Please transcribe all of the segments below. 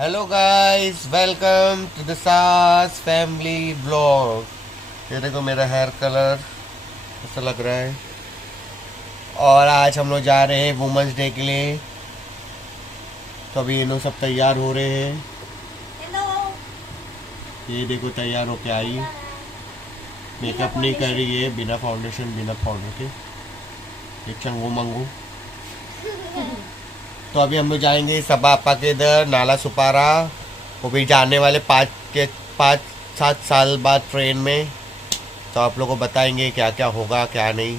Hello guys, welcome to the saas family blog. ये देखो मेरा हेयर कलर ऐसा लग रहा है। और आज हम लोग जा रहे हैं वुमेंस डे के लिए। तो अभी ये लोग सब तैयार हो रहे हैं। हेलो। ये देखो तैयार होके आई, मेकअप नहीं कर रही है, बिना फाउंडेशन बिना पाउडर के, ये चंगू मंगू। तो अभी हम लोग जाएंगे सबा आपा के इधर नाला सुपारा। वो भी जाने वाले 5-7 साल बाद ट्रेन में। तो आप लोगों को बताएंगे क्या क्या होगा क्या नहीं।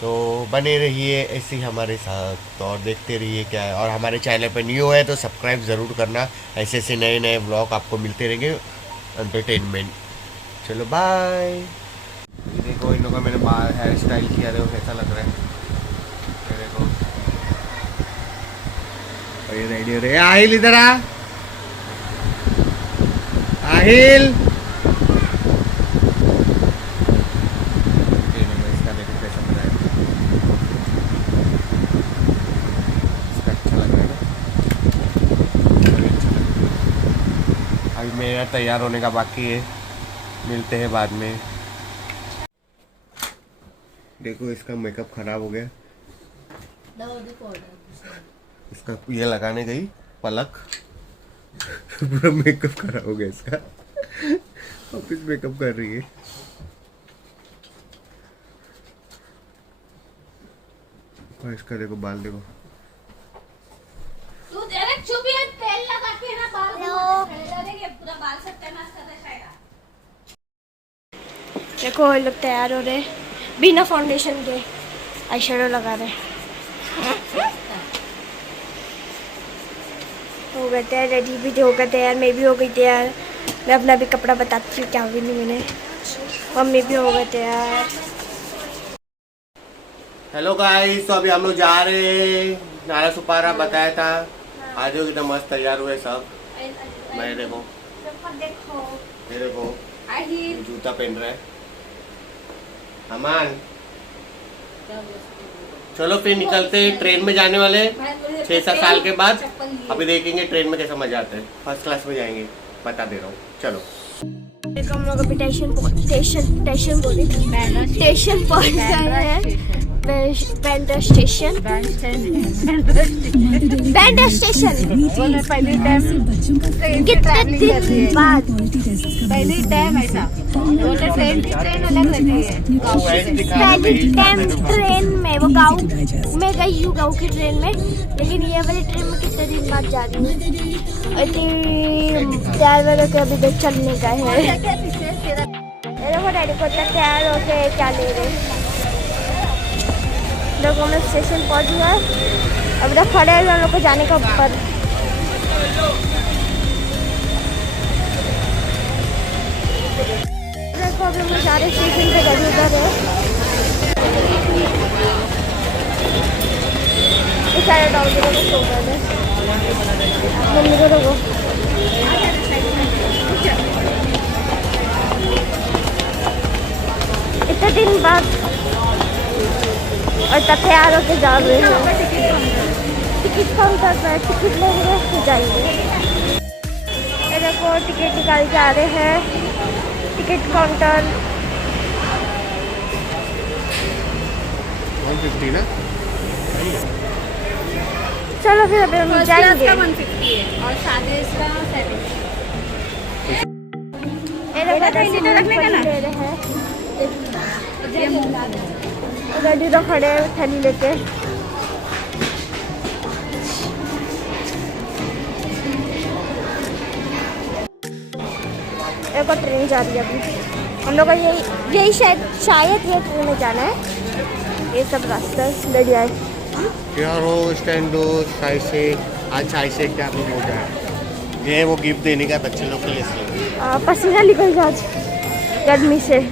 तो बने रहिए ऐसे ही हमारे साथ, तो और देखते रहिए क्या है। और हमारे चैनल पे न्यू है तो सब्सक्राइब ज़रूर करना। ऐसे ऐसे नए नए व्लॉग आपको मिलते रहेंगे, एंटरटेनमेंट। चलो बाय। ये देखो इन लोगों का मैंने बाल हेयर स्टाइल किया, देखो कैसा लग रहा है। ये देखो, और ये रेडी हो रहे हैं। आहिल इधर आ, आहिल। इसका देखो कैसा बना है, इसका अच्छा लग रहा है ना, अभी अच्छा लग रहा है। अभी मेरा तैयार होने का बाकी है, मिलते हैं बाद में। देखो इसका मेकअप खराब हो गया, इसका ये लगाने गई पलक पूरा मेकअप खराब हो गया इसका। ऑफिस मेकअप कर रही है। और इसका देखो बाल देखो। तू जरा चुप है, तेल लगा के ना बाल को पूरा बाल सत्यानाश कर रहा है। देखो ये लोग तैयार हो रहे बिना फाउंडेशन के, आई शेडो लगा रहे। हो गए तैयार, रेडी भी हो गए तैयार, मैं भी हो गई तैयार। मैं अपना भी कपड़ा बताती हूँ क्या भी नहीं मैंने। मम्मी भी हो गए तैयार। हेलो गाइस, तो अभी हम लोग जा रहे हैं नाला सुपारा, बताया था। आज हो कितना मस्त तैयार हुए सब। मैं देखो, ये देखो जूता पहन रहा है अमान। चलो फिर निकलते हैं, ट्रेन में जाने वाले 6-7 साल के बाद। अभी देखेंगे ट्रेन में कैसा मजा आता है। फर्स्ट क्लास में जाएंगे, बता दे रहा हूँ। चलो देखो हम लोग अभी स्टेशन पहुंच गए हैं। Bandra station, Bandra station. कितने दिन बाद पहली टाइम ऐसा ट्रेन अलग रहती है। पहली टाइम ट्रेन में, वो गाँव में गई हूँ, गाँव की ट्रेन में। लेकिन ये वाली ट्रेन में कितने दिन बाद जा रही हूँ। ड्राइवर के अभी तक चलने का है। देखो डैडी को तैयार हो के क्या ले रहे। लोगों में स्टेशन पहुंच गया, अब तक खड़े हैं हम लोग को जाने का ऊपर। देखो अभी हम जा रहे स्टेशन पे, गाड़ी उधर है। इस सारे डाउन को सो गए मम्मी को देखो। इतने दिन बाद और तब तैयार होके जा रहे हैं। टिकट काउंटर पर टिकट लेंगे फिर जाएंगे। ये देखो टिकट निकाल के आ रहे हैं, टिकट काउंटर 150 ना। चलो फिर अभी हम जाएंगे। 150 है और सादे इसका 70। ये देखो रखने का ना ले रहे हैं। गाड़ी तो खड़े हैं थैली लेके। एक और ट्रेन जा रही है अभी। हम लोग का यही शायद ये ट्रेन में जाना है। ये सब रास्ता रेडी आए यार हो स्टैंड दो साइड से, आज साइड से क्या कुछ हो जाए। ये वो गिफ्ट देने का बच्चे लोग के लिए इसलिए। पसीना निकल गया आज गर्मी से। हम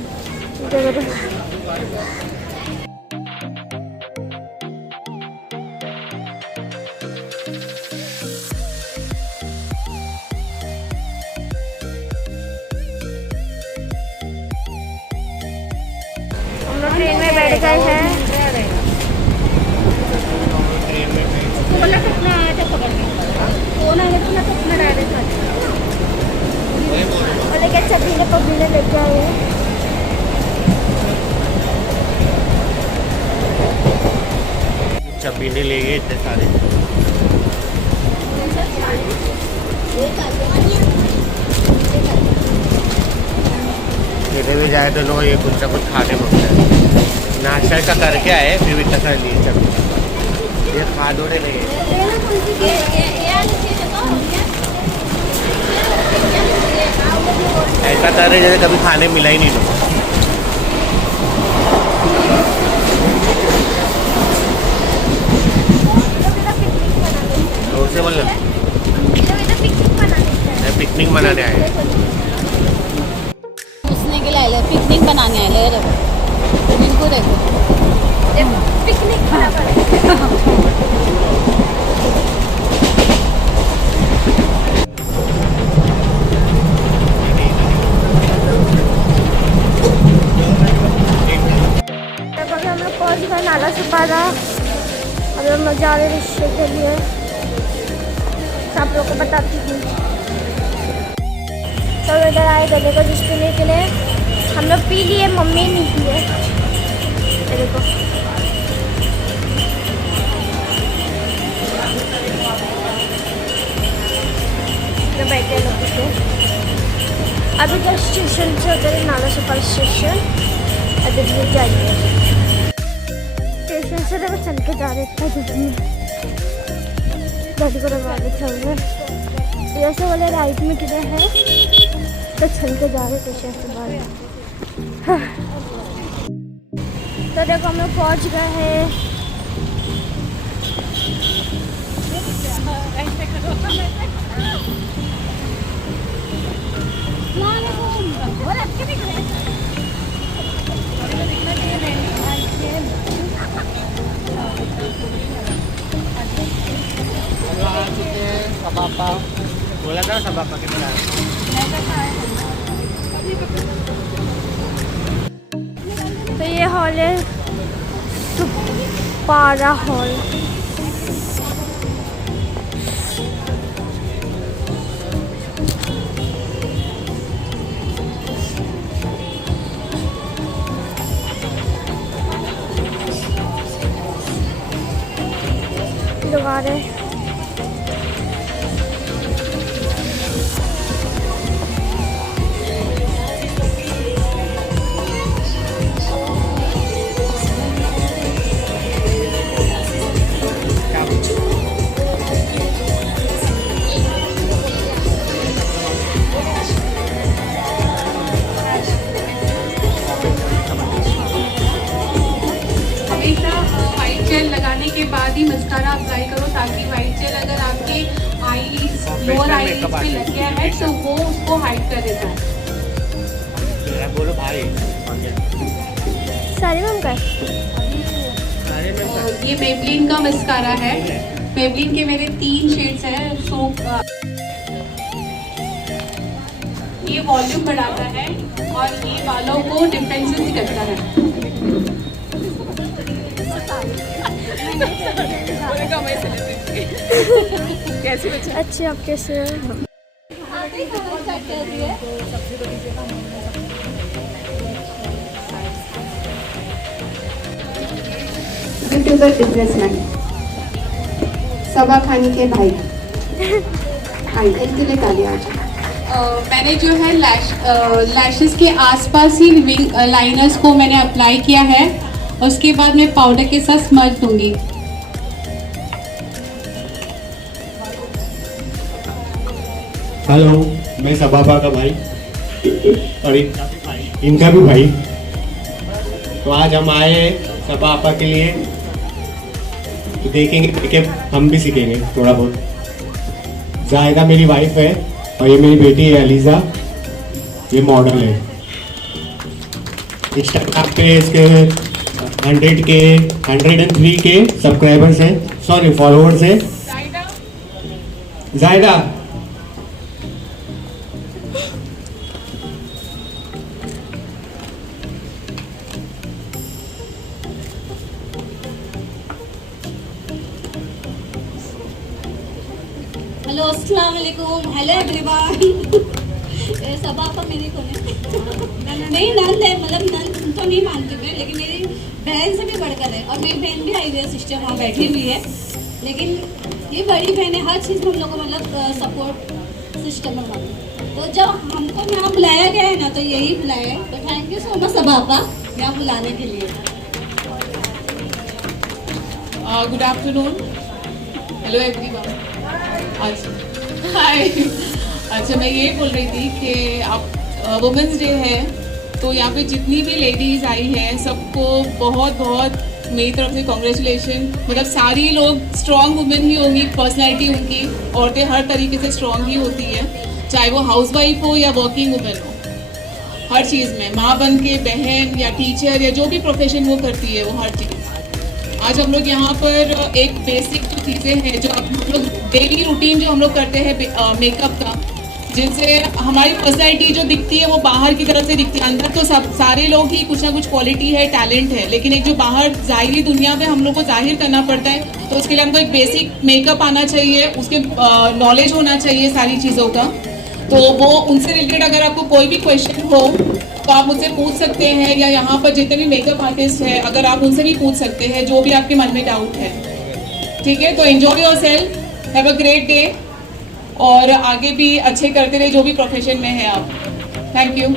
लोग ट्रेन में बैठ गए हैं। कितना आया था पकड़ने, फोन आया था ना तो अपना डायरेक्ट चबीने ले गए इतने सारे। खेने में जाए तो लोग ये कुछ ना कुछ खाने मांगते हैं। नाश्ता का करके आए फिर भी तक लिए चबी। ये खा दौड़े नहीं ऐसा कर रहे जैसे कभी खाने मिला ही नहीं लोग। से बोल पिकनिक मनाने आए हैं। उसने के लिए आए पिकनिक बनाने आए ले देखो इनको देखो पिकनिक हम लोग पहुँच गए नाला सुपारा। अब हम लोग जा रहे रिश्ते के लिए। आप लोगों को बताती हूँ। तो इधर आए गले को जूस पीने के लिए। हम लोग पी लिए, मम्मी नहीं पिए। ये देखो तो बैठे लोग पीते। अभी तो स्टेशन से उधर नाला सुपारा स्टेशन अभी भी जाइए। स्टेशन से तो चल के जा रहे थे दूर में। दादी को आगे चल रहे जैसे वाले राइट में किधर है तो चल के जा रहे स्टेशन से बाहर। तो देखो हम लोग पहुँच गए हैं। सबापा बोला था सबापा के बना तो ये हॉल है सुपारा हॉल। लोग आ रहे हैं। लगाने के बाद ही मस्कारा अप्लाई करो ताकि वाइट जेल अगर आपके आई लोअर आई पे लग गया है तो वो उसको हाइड कर देता है। बोलो भाई सारे में का ये मेबलिन का मस्कारा है। मेबलिन के मेरे 3 शेड्स हैं। सो ये वॉल्यूम बढ़ाता है और ये बालों को डिफेंसिव करता है। अच्छे आप कैसे यूट्यूबर बिजनेसमैन सबा खानी के भाई इनके लिए तालियां आ जाए। मैंने जो है लैशेस के आसपास ही विंग लाइनर्स को मैंने अप्लाई किया है। उसके बाद मैं पाउडर के साथ स्मज दूंगी। हेलो, मैं सबाबा का भाई और इनका भी भाई। तो आज हम आए हैं सबाबा के लिए। तो देखेंगे कि हम भी सीखेंगे थोड़ा बहुत। जायदा मेरी वाइफ है और ये मेरी बेटी है अलीज़ा। ये मॉडल है। इंस्टाग्राम पे इसके 103 के सब्सक्राइबर्स हैं, सॉरी फॉलोअर्स हैं। जायदा हेलो अस्सलाम वालेकुम हेलो एवरीवन। सबा मेरे को नहीं नंद है मतलब नंद तो नहीं मानती मैं, लेकिन मेरी बहन से भी बढ़कर है। और मेरी बहन भी आई हुई है, सिस्टर वहाँ बैठी हुई है, लेकिन ये बड़ी बहन है, हर चीज़ में हम लोग को मतलब सपोर्ट सिस्टम में। तो जब हमको यहाँ बुलाया गया है ना, तो यही बुलाया है। तो थैंक यू सो मच सबापा यहाँ बुलाने के लिए। Good afternoon, hello everyone. Hi. अच्छा, मैं ये बोल रही थी कि आप वुमेंस डे है, तो यहाँ पे जितनी भी लेडीज़ आई हैं सबको बहुत बहुत मेरी तरफ से कॉन्ग्रेचुलेशन। मतलब सारी लोग स्ट्रॉन्ग वुमेन ही होंगी, पर्सनैलिटी उनकी, औरतें हर तरीके से स्ट्रॉन्ग ही होती है, चाहे वो हाउसवाइफ हो या वर्किंग वुमेन हो। हर चीज़ में माँ बन के, बहन या टीचर या जो भी प्रोफेशन वो करती है, वो हर चीज़। आज हम लोग यहाँ पर एक बेसिक जो चीज़ें हैं जो हम लोग डेली रूटीन जो हम लोग करते हैं मेकअप का, जिनसे हमारी पर्सनैलिटी जो दिखती है वो बाहर की तरफ से दिखती है। अंदर तो सब सारे लोग ही कुछ ना कुछ क्वालिटी है, टैलेंट है, लेकिन एक जो बाहर ज़ाहिरी दुनिया में हम लोग को जाहिर करना पड़ता है, तो उसके लिए हमको एक बेसिक मेकअप आना चाहिए, उसके नॉलेज होना चाहिए सारी चीज़ों का। तो वो उनसे रिलेटेड अगर आपको कोई भी क्वेश्चन हो तो आप मुझसे पूछ सकते हैं, या यहाँ पर जितने भी मेकअप आर्टिस्ट हैं अगर आप उनसे भी पूछ सकते हैं जो भी आपके मन में डाउट है। ठीक है, तो enjoy yourself, have a great day, और आगे भी अच्छे करते रहे जो भी प्रोफेशन में है आप। Thank you.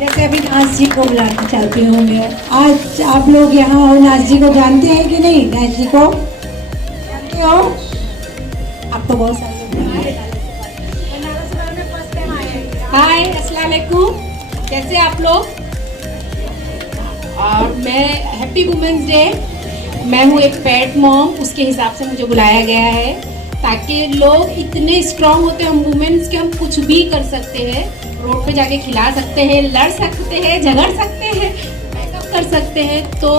जैसे अभी नाज जी को बुलाना चाहती हूँ मैं, आज आप लोग यहाँ और नाज जी को जानते हैं कि नहीं? नाज जी को जानते हो? आप तो बहुत सारे हाय, अस्सलाम वालेकुम, कैसे आप लोग? मैं हैप्पी वुमेंस डे। मैं हूँ एक पैट मॉम, उसके हिसाब से मुझे बुलाया गया है ताकि लोग इतने स्ट्रांग होते हैं हम वुमेन्स के, हम कुछ भी कर सकते हैं, रोड पे जाके खिला सकते हैं, लड़ सकते हैं, झगड़ सकते हैं, मेकअप कर सकते हैं, तो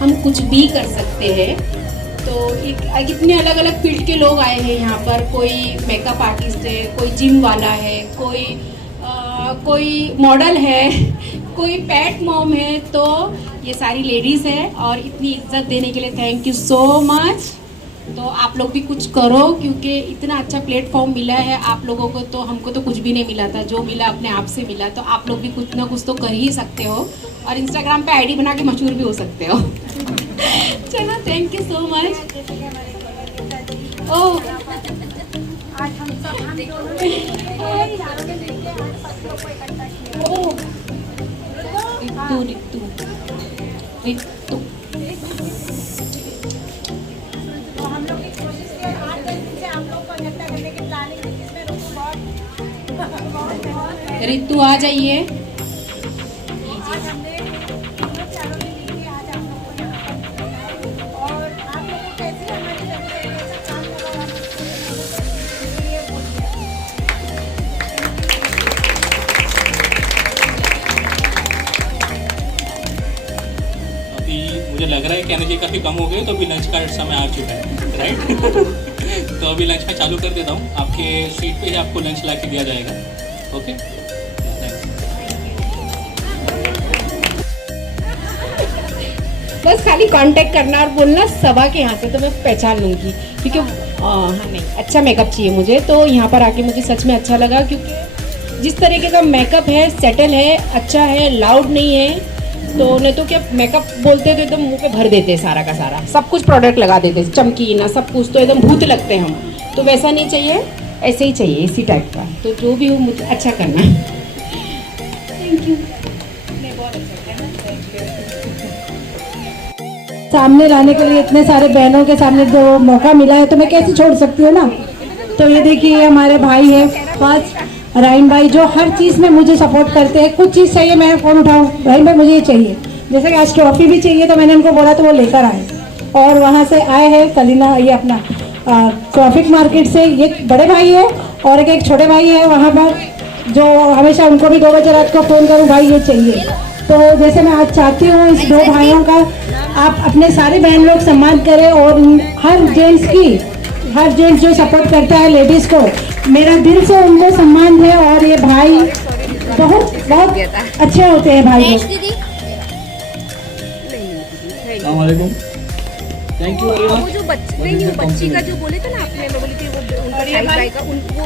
हम कुछ भी कर सकते हैं। तो कितने अलग अलग फील्ड के लोग आए हैं यहाँ पर, कोई मेकअप आर्टिस्ट है, कोई जिम वाला है, कोई मॉडल है, कोई पैट मॉम है, तो ये सारी लेडीज़ है। और इतनी इज्जत देने के लिए थैंक यू सो मच। तो आप लोग भी कुछ करो, क्योंकि इतना अच्छा प्लेटफॉर्म मिला है आप लोगों को, तो हमको तो कुछ भी नहीं मिला था, जो मिला अपने आप से मिला। तो आप लोग भी कुछ ना कुछ तो कर ही सकते हो, और इंस्टाग्राम पे आईडी बना के मशहूर भी हो सकते हो। चलो, थैंक यू सो मच। ओह, आज हम सब रितु तो हम लोग की कोशिश है 8 दिन से आप लोग को इकट्ठा करने की प्लानिंग थी, जिसमें बहुत रितु आ जाइए। आज हमने दोनों चारों ने मिलकर आज आप लोग को यहाँ पर बुलाया। और आप लोगों को कैसी हमारी जरूरत है, कैसा काम लगा मुझे लग रहा है कि एनर्जी काफ़ी कम हो गई, तो अभी लंच का समय आ चुका है, राइट? तो अभी लंच का चालू कर देता हूँ, आपके सीट पे ही आपको लंच ला के दिया जाएगा। ओके, बस खाली कांटेक्ट करना और बोलना सबा के यहाँ से, तो मैं पहचान लूँगी, क्योंकि हाँ नहीं, अच्छा मेकअप चाहिए मुझे। तो यहाँ पर आके मुझे सच में अच्छा लगा, क्योंकि जिस तरीके का मेकअप है, सेटल है, अच्छा है, लाउड नहीं है। तो नहीं तो क्या मेकअप बोलते तो एकदम मुंह पे भर देते सारा का सारा, सब कुछ प्रोडक्ट लगा देते, चमकीना सब कुछ, तो एकदम भूत लगते हैं हम। तो वैसा नहीं चाहिए, ऐसे ही चाहिए, इसी टाइप का। तो जो भी हो मुझे अच्छा करना। Thank you. सामने लाने के लिए इतने सारे बहनों के सामने जो मौका मिला है, तो मैं कैसे छोड़ सकती हूँ ना। तो ये देखिए हमारे भाई है फर्स्ट राहिम भाई, जो हर चीज़ में मुझे सपोर्ट करते हैं। कुछ चीज़ चाहिए मैं फ़ोन उठाऊँ, राहिम भाई मुझे ये चाहिए, जैसे कि आज ट्रॉफी भी चाहिए, तो मैंने उनको बोला तो वो लेकर आए। और वहाँ से आए हैं कलीना, ये अपना ट्रॉफिक मार्केट से, ये बड़े भाई है, और एक छोटे भाई है वहाँ पर, जो हमेशा उनको भी 2 बजे रात को फ़ोन करूँ, भाई ये चाहिए। तो जैसे मैं आज चाहती हूँ इस 2 भाइयों का आप अपने सारे बहन लोग सम्मान करें, और हर जेंट्स जो सपोर्ट करता है लेडीज़ को, मेरा दिल से उनको सम्मान है। और ये भाई बहुत बहुत अच्छे होते हैं भाई लोग। Thank you everyone. वो जो बच्ची का जो बोले थे ना आपने, मैं बोली थी वो भाई का उनको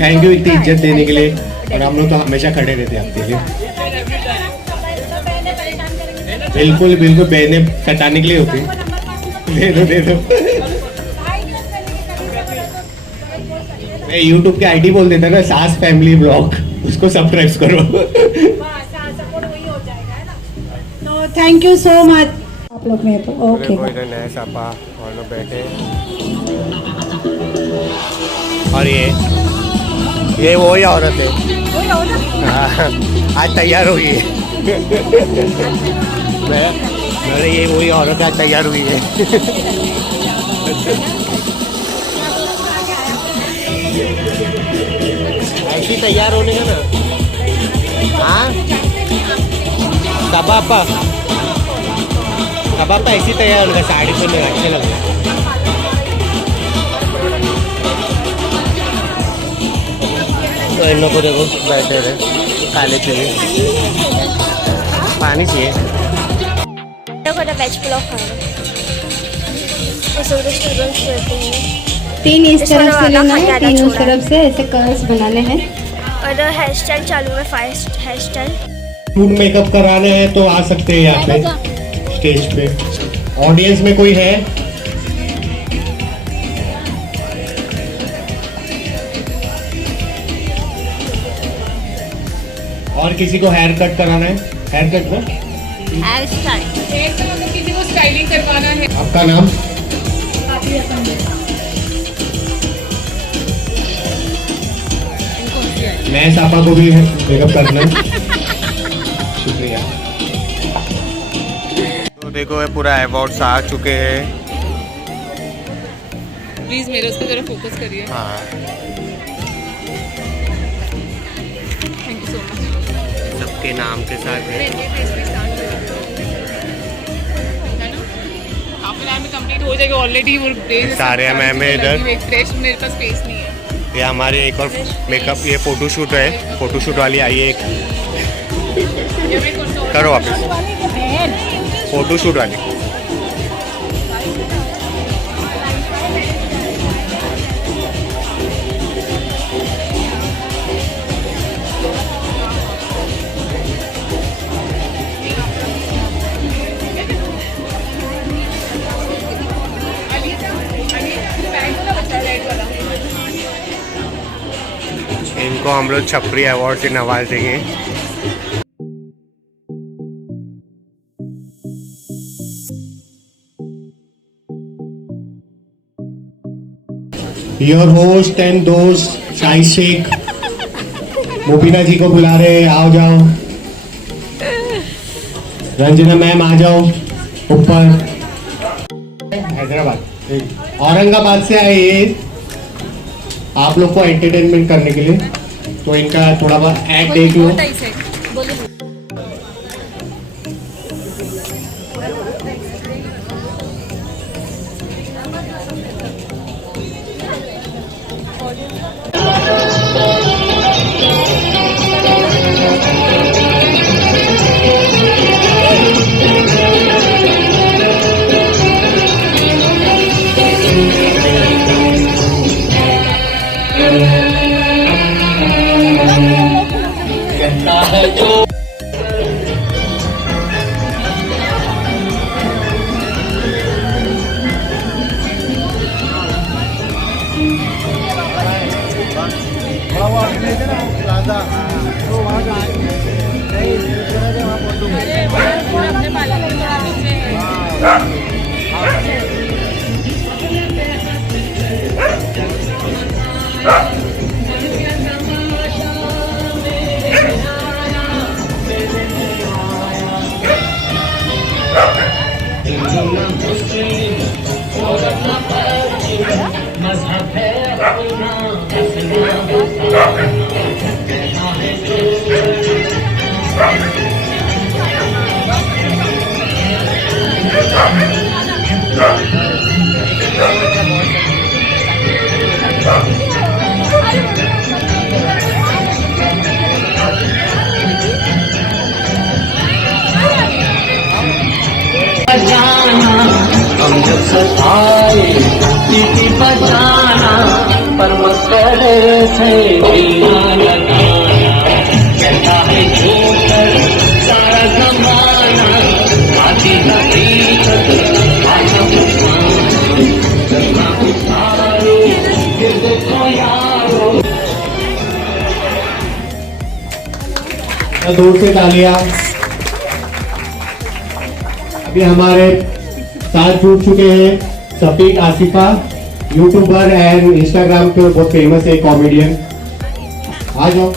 थैंक यू इतनी इज्जत देने के लिए, और हम लोग तो हमेशा खड़े रहते हैं आपके लिए। बिल्कुल बिल्कुल बहने कटाने के लिए होती दे दो दे दो। मैं YouTube के आईडी बोल देता ना, सास फैमिली ब्लॉग, उसको सब्सक्राइब करो। तो थैंक यू सो मच आप लोग में। ओके नया सापा और लोग बैठे और ये वही औरत है। हाँ, आज तैयार हुई है। अरे ये वही औरत आज तैयार हुई है। ऐसी तैयार होने का ना। हाँ सबा ऐसी तैयार होने का, साड़ी तो नहीं अच्छे लग रहे। तो इन लोगों को देखो बैठे रहे खाने के लिए, पानी चाहिए। वेज पुलाव खाना स्टूडेंट्स रहते हैं। 3 इस तरफ से लेना है, 3 उस तरफ से, ऐसे कर्ल्स बनाने हैं। और हेयर स्टाइल चालू है, fast hair style. Food makeup कराना है तो आ सकते हैं यहाँ पे स्टेज पे। ऑडियंस में कोई है? और किसी को हेयर कट कराना है? हेयर कट में हेयर स्टाइल किसी को स्टाइलिंग करवाना है। आपका नाम? मैं सापा को भी मेकअप करना है। शुक्रिया। तो देखो ये पूरा अवार्ड्स आ चुके हैं। प्लीज मेरे उस पर जरा फोकस करिए। हाँ थैंक यू सो मच। सबके नाम के साथ है। कंप्लीट हो जाएगा ऑलरेडी। वो सारे मैम है इधर। फ्रेश मेरे पास स्पेस नहीं है। ये हमारे एक और मेकअप, ये फोटोशूट है, फोटोशूट वाली आई है एक। करो वापस फोटोशूट वाली। इनको हम लोग छपरी अवार्ड से नवाज देंगे। योर होस्ट एंड दोस्त शाही शेख मुबीना जी को बुला रहे हैं, आओ जाओ। रंजना मैम आ जाओ ऊपर। हैदराबाद औरंगाबाद से आए ये आप लोग को एंटरटेनमेंट करने के लिए, तो इनका थोड़ा बहुत एक्ट देख लो। हम जब सताए सीटी बजाना पर मस्करे से दिया लगाना कहता है झूठ सारा जमाना तो दूर से तालियां। अभी हमारे साथ जुड़ चुके हैं Shafiq Asifa, YouTuber and Instagram पे बहुत फेमस है कॉमेडियन। आ जाओ।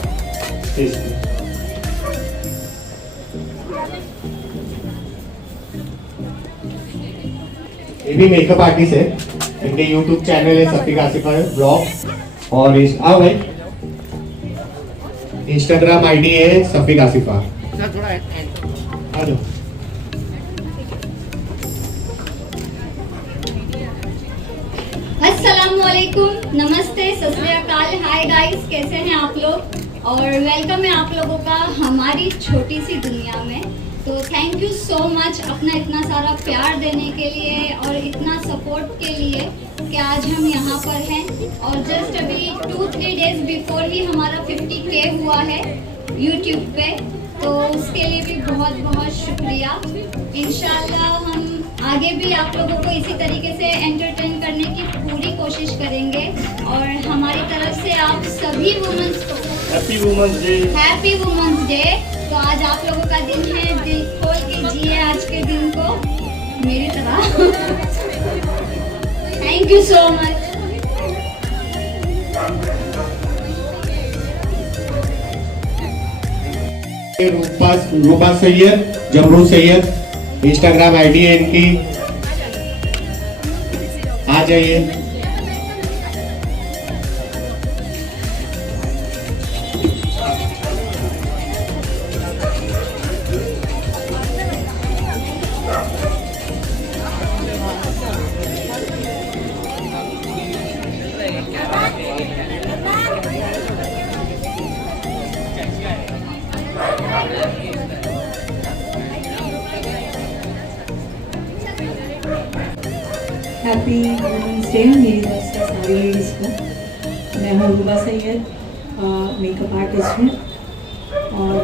ये भी मेकअप आर्टिस्ट है, इनके यूट्यूब चैनल है सफीक आसिफा ब्लॉग, और आओ भाई, इंस्टाग्राम आईडी है सफीक आसिफा। आ जाओ। अस्सलामुअलैकुम, नमस्ते, सत श्री अकाल, हाय गाइस, कैसे हैं आप लोग? और वेलकम है आप लोगों का हमारी छोटी सी दुनिया में। तो थैंक यू सो मच अपना इतना सारा प्यार देने के लिए और इतना सपोर्ट के लिए कि आज हम यहाँ पर हैं। और जस्ट अभी 2-3 डेज बिफोर ही हमारा 50K हुआ है यूट्यूब पे, तो उसके लिए भी बहुत बहुत शुक्रिया। इंशाल्लाह हम आगे भी आप लोगों को इसी तरीके से एंटरटेन करने की पूरी कोशिश करेंगे। और हमारी तरफ से आप सभी वुमेन्स को हैप्पी वुमेन्स डे। तो आज आप लोगों का दिन है, दिल खोल के जिए आज के दिन को मेरी तरह। Thank you so much. Ruba Syed, Jamru Syed, Instagram ID है इनकी, आ जाइए। हैप्पी वुमेंस डे मेरी तरफ से सारी लेडीज़ को। मैं हूँ रूबा सैयद, मेकअप आर्टिस्ट हूँ और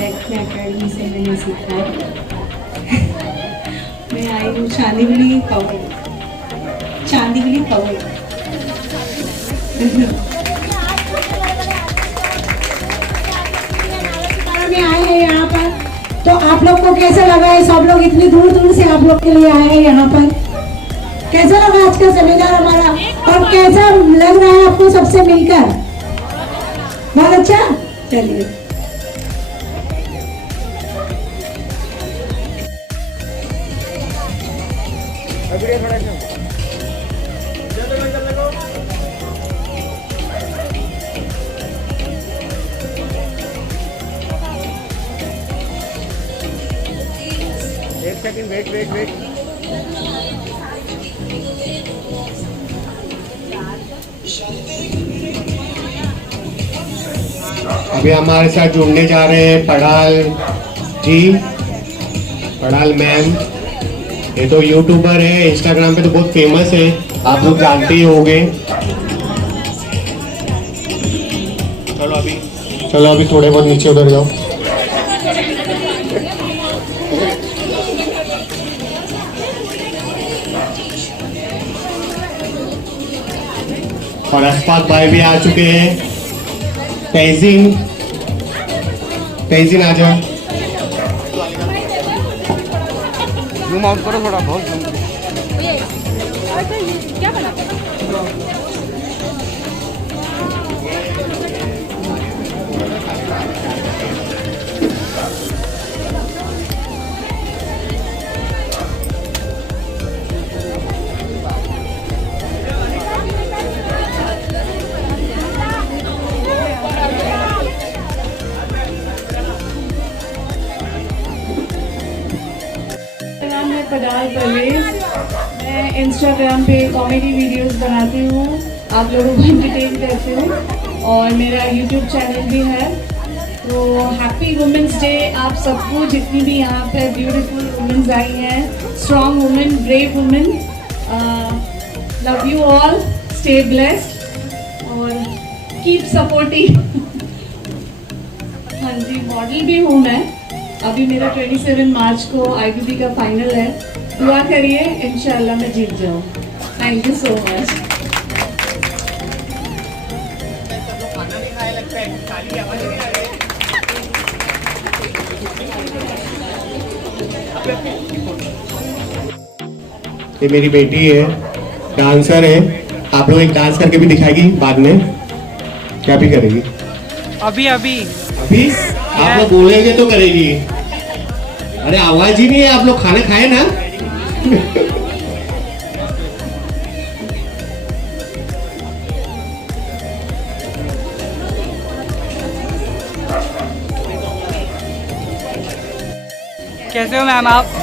लैक्मे अकेडमी से मैंने सीखा है। मैं आई हूँ चांदीवली कवर में आए हैं यहाँ पर। तो आप लोग को कैसा लगा है? सब लोग इतनी दूर दूर से आप लोग के लिए आए हैं यहाँ पर। कैसा लगा आज का सेमिनार हमारा, और कैसा लग रहा है आपको सबसे मिलकर? बहुत अच्छा। चलिए, एक सेकंड वेट। अभी हमारे साथ जुड़ने जा रहे हैं पड़ाल जी, पड़ाल मैम। ये तो यूट्यूबर है, इंस्टाग्राम पे तो बहुत फेमस है, आप लोग जानते ही होंगे। चलो अभी थोड़े बहुत नीचे उतर जाओ। और अशफाक भाई भी आ चुके हैं। तहसीन आ जाओ। जूम आउट करो थोड़ा बहुत। पड़ाल परवेज, मैं इंस्टाग्राम पे कॉमेडी वीडियोस बनाती हूँ, आप लोगों को एंटरटेन करती हूँ और मेरा यूट्यूब चैनल भी है। तो हैप्पी वुमेंस डे आप सबको, जितनी भी यहाँ पे ब्यूटीफुल वुमेन्स आई हैं, strong women, brave women. Love you all, stay blessed और कीप सपोर्टिंग। हाँ जी, मॉडल भी हूँ मैं। अभी मेरा 27 मार्च को IBB का फाइनल है, दुआ करिए इंशाल्लाह मैं जीत जाऊँ। Thank you so much. खाना नहीं खाया लगता है, खाली आवाज नहीं आ रही है। ये मेरी बेटी है, डांसर है। आप लोग एक डांस करके भी दिखाएगी बाद में, क्या भी करेगी? अभी अभी आप लोग बोलेंगे तो करेगी। अरे आवाज ही नहीं है, आप लोग खाना खाए ना? कैसे हो मैम आप?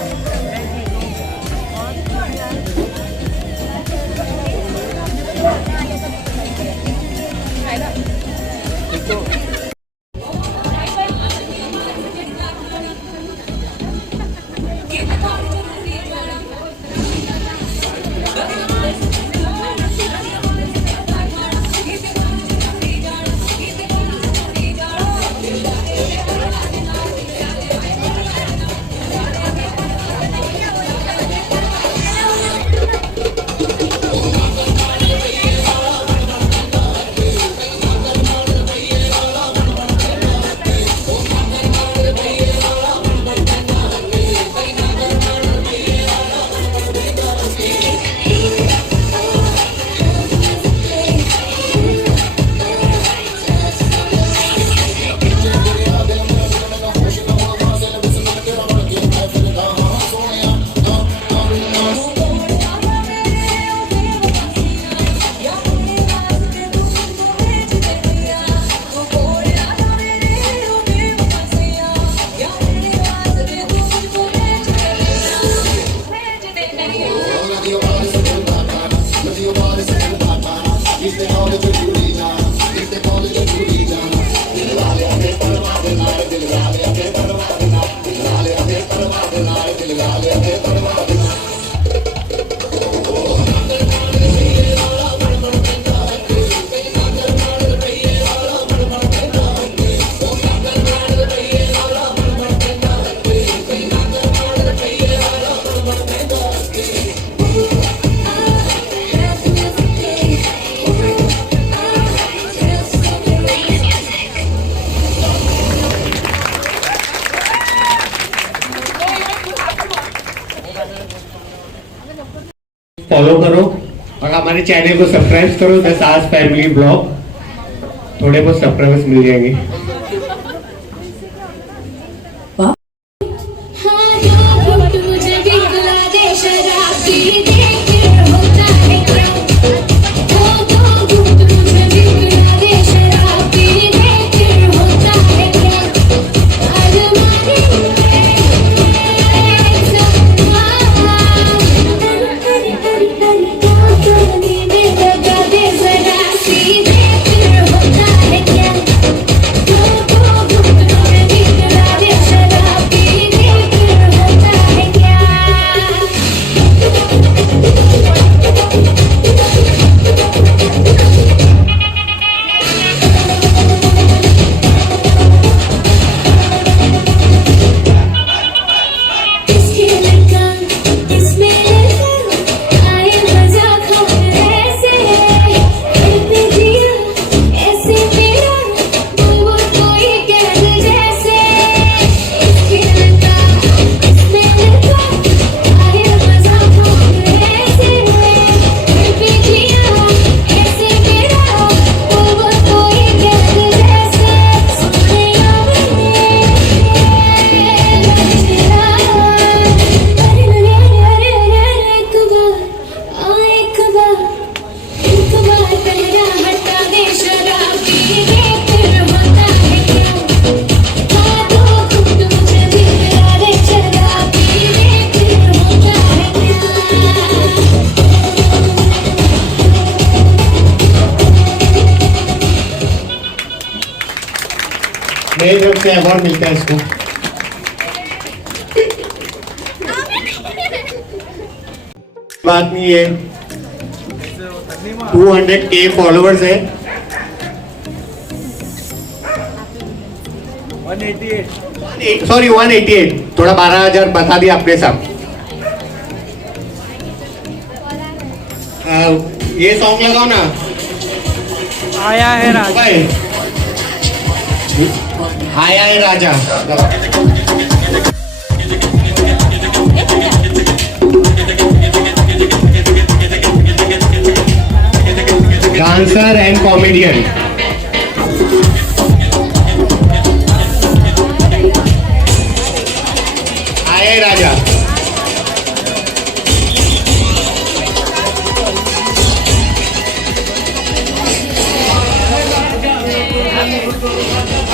फॉलो करो और हमारे चैनल को सब्सक्राइब करो, 10 आज फैमिली ब्लॉग। थोड़े बहुत सब्सक्राइबर्स मिल जाएंगे। मेरी तरफ से अवार्ड मिलता है इसको। बात नहीं है, 200K फॉलोवर्स है। 188, थोड़ा 12,000 बता दिया आपने सब। ये सॉन्ग लगाओ ना, आया है राजा। आया है राजा। कॉमेडियन। आए राजा।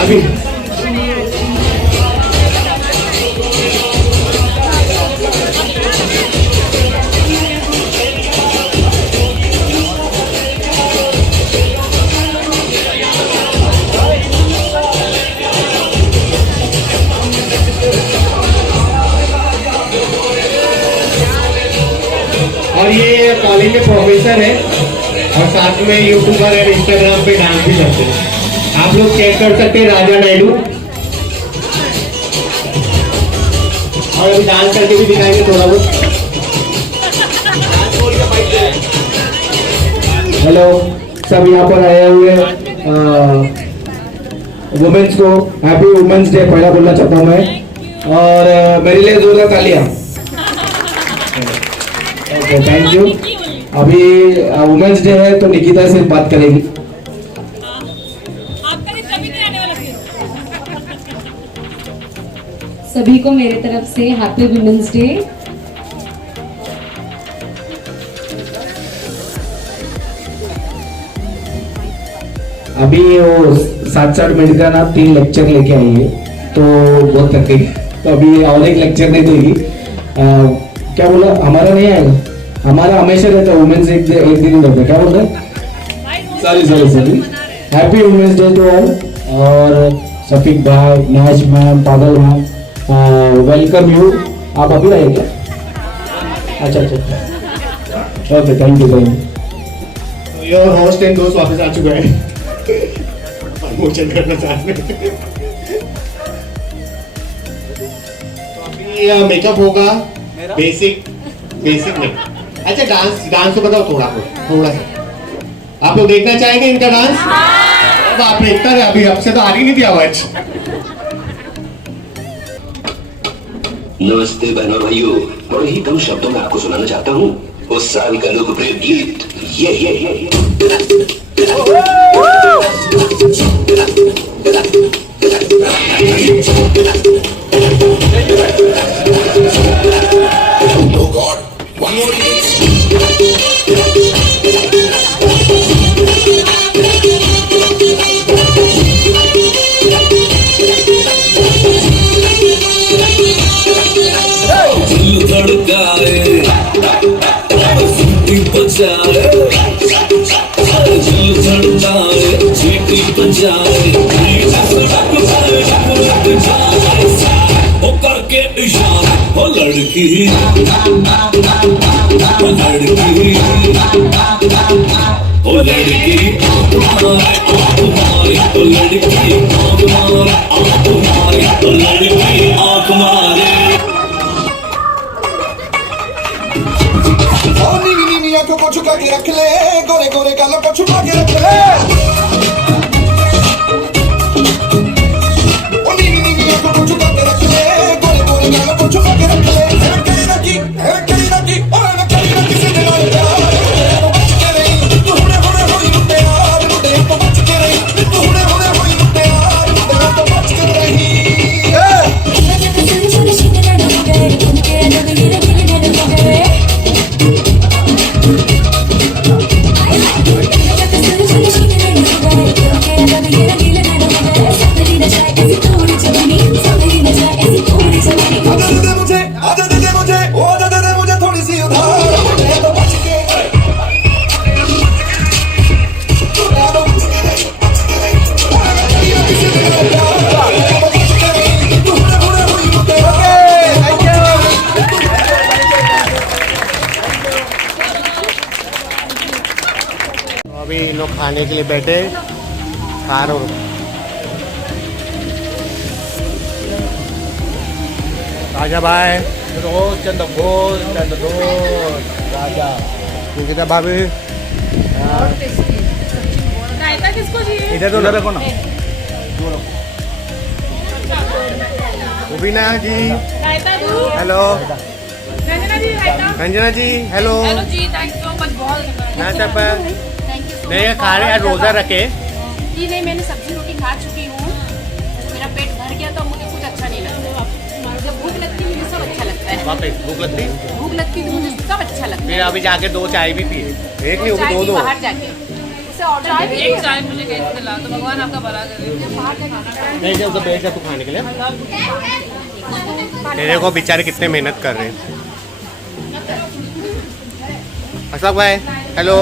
अभी और ये कॉलेज में प्रोफेसर है और साथ में यूट्यूबर और इंस्टाग्राम पे डांस भी करते हैं। आप लोग चेक कर सकते हैं राजा नायडू। और अभी डांस करके भी दिखाएंगे थोड़ा बहुत। हेलो, सब यहाँ पर आए हुए वुमेन्स को हैप्पी वुमेन्स डे पहला बोलना चाहता हूँ मैं, और मेरे लिए जोरदार तालियां। Okay, thank you. अभी वुमेन्स डे है तो निकिता से बात करेगी। सभी को मेरे तरफ से हैप्पी वुमेन्स डे। अभी वो 7-8 मिनट का ना 3 लेक्चर लेके आई है तो बहुत थक गई, तो अभी और एक लेक्चर नहीं देगी। क्या बोला, हमारा नहीं आएगा, हमारा हमेशा रहता है वुमेन्स एक दिन रहता है। क्या बोल रहे, sorry. Happy women's day to all. और शफीक भाई, नाज मैम, पागल मैम, वेलकम यू। आप अभी आए क्या? अच्छा, okay, thank you. Your host and दोस्त वापस आ चुका है। प्रमोशन करना चाहते हैं। तो अभी मेकअप होगा, बेसिक में। अच्छा, डांस तो बताओ थोड़ा सा। आप लोग देखना चाहेंगे इनका डांस? अब आप देखता रहे, अभी आपसे तो आ रही नहीं थी आवाज। नमस्ते बहनों भाइयों, बड़े ही कम शब्दों में आपको सुनाना चाहता हूँ उस साल का लोकप्रिय गीत ये। Oh God, one more करके इशारा हो लड़की ओ लड़की ओ लड़की आंख मारे नीनी आंखों को छुपा के रख ले, गोरे गोरे गालों को छुपा के रख ले। नीनी आंखों को छुपा के रख ले, गोरे गोरे गालों को छुपा के रख ले। करी रखी और करी रखी से दिला प्यार तो बच के रही तू हुने होई मुझे यार मुझे तो बच के रही तू हुने होई मुझे यार मुझे तो बच के रही। मुझे थोड़ी सी उधार मुझे तो बच के अभी इन लोग खाने के लिए बैठे, खा रहे हो। राजा भाई चंद्रघोष राजा निकिता भाभी, रायता किसको चाहिए? इधर तो रखो ना। मुबीना जी, रायता दूं? हेलो। रंजना जी, रायता? रंजना जी, हेलो। हेलो जी, थैंक यू सो मच। बहुत नाचा पर थैंक यू नहीं खा रहे हैं, रोजा रखे। जी नहीं, मैंने सब्जी रोटी खा चुकी हूँ, मेरा पेट भर गया तो मुझे कुछ अच्छा नहीं लगता। जब भूख लगती है मुझे सब अच्छा लगता है। वापस भूख लगती है तो मुझे सब अच्छा लगता है। फिर अभी जाके 2 चाय भी पिए, एक नहीं होगी 2 बाहर जाके उसे ऑर्डर एक चाय मुझे कहीं दिला तो भगवान आपका भला करे। बाहर जाके नहीं जब बैठ जा तू खाने के लिए। तेरे को बेचारे कितने मेहनत कर रहे हैं। अशोक भाई हेलो।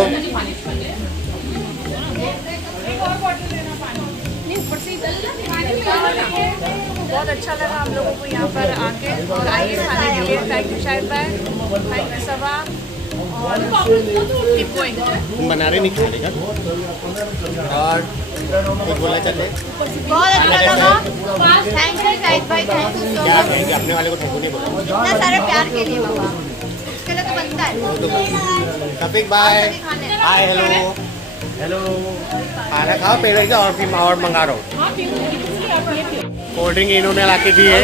बहुत अच्छा लगा हम लोगों को यहाँ पर आके और आइए खाने के लिए। थैंक यू शाहिद भाई, थैंक यू सबा और कीप गोइंग। तुम बना रहे नहीं खाने का और कुछ बोला चले। बहुत अच्छा लगा। थैंक यू शाहिद भाई, थैंक यू सो क्या मच। कहेंगे अपने वाले को थैंक यू नहीं बोला। इतना सारे प्यार के लिए बाबा, इसके लिए तो बनता है। कपिक बाय हाय हेलो हेलो। खाना खाओ पहले से और फिर और मंगा रहा हूँ। कोल्ड ड्रिंक इन्होंने ला के दी है।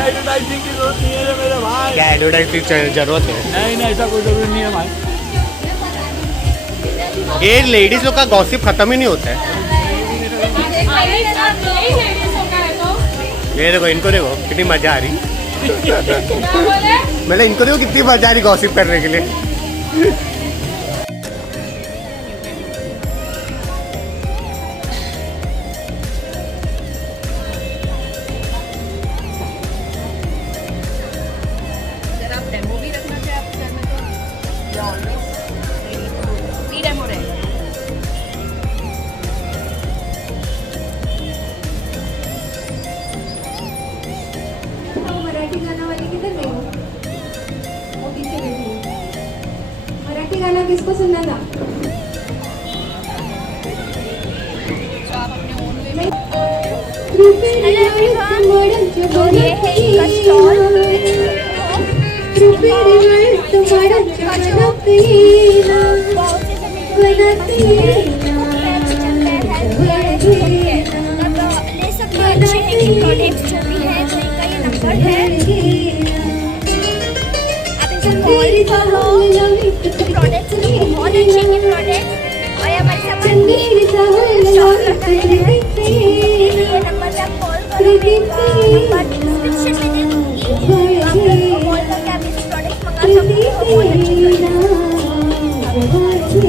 एडवर्टाइजिंग की जरूरत नहीं है मेरे भाई। क्या एडवर्टाइजिंग की जरूरत है? नहीं ऐसा कोई जरूरत नहीं है भाई। ये लेडीज लोग का गॉसिप खत्म ही नहीं होता है। ये देखो इनको देखो कितनी मजा आ रही। मतलब इनको देखो कितनी मजा आ रही गॉसिप करने के लिए। अगर आप डेमो भी रखना चाहे आपके घर में तो या ऑलवेज फ्री डेमो रहेगा। मराठी गाना वाली किधर गई वो पीछे बैठी है। मराठी गाना किसको सुनना था? हेलो एवरीवन, तो ये है इनका स्टॉल। ले सकते हैं अच्छे प्रोडक्ट्स जो भी है, तो इनका ये नंबर है, आप इनसे कॉल करो। प्रोडक्ट्स बहुत अच्छे हैं प्रोडक्ट्स, और ये हमारे सामान भी स्टॉक करते हैं। ये नंबर पे आप कॉल करो, नंबर डिस्क्रिप्शन में दे दूँगी, आप लोगों को कॉल करके आप इस प्रोडक्ट मंगा सकते हो। बहुत अच्छे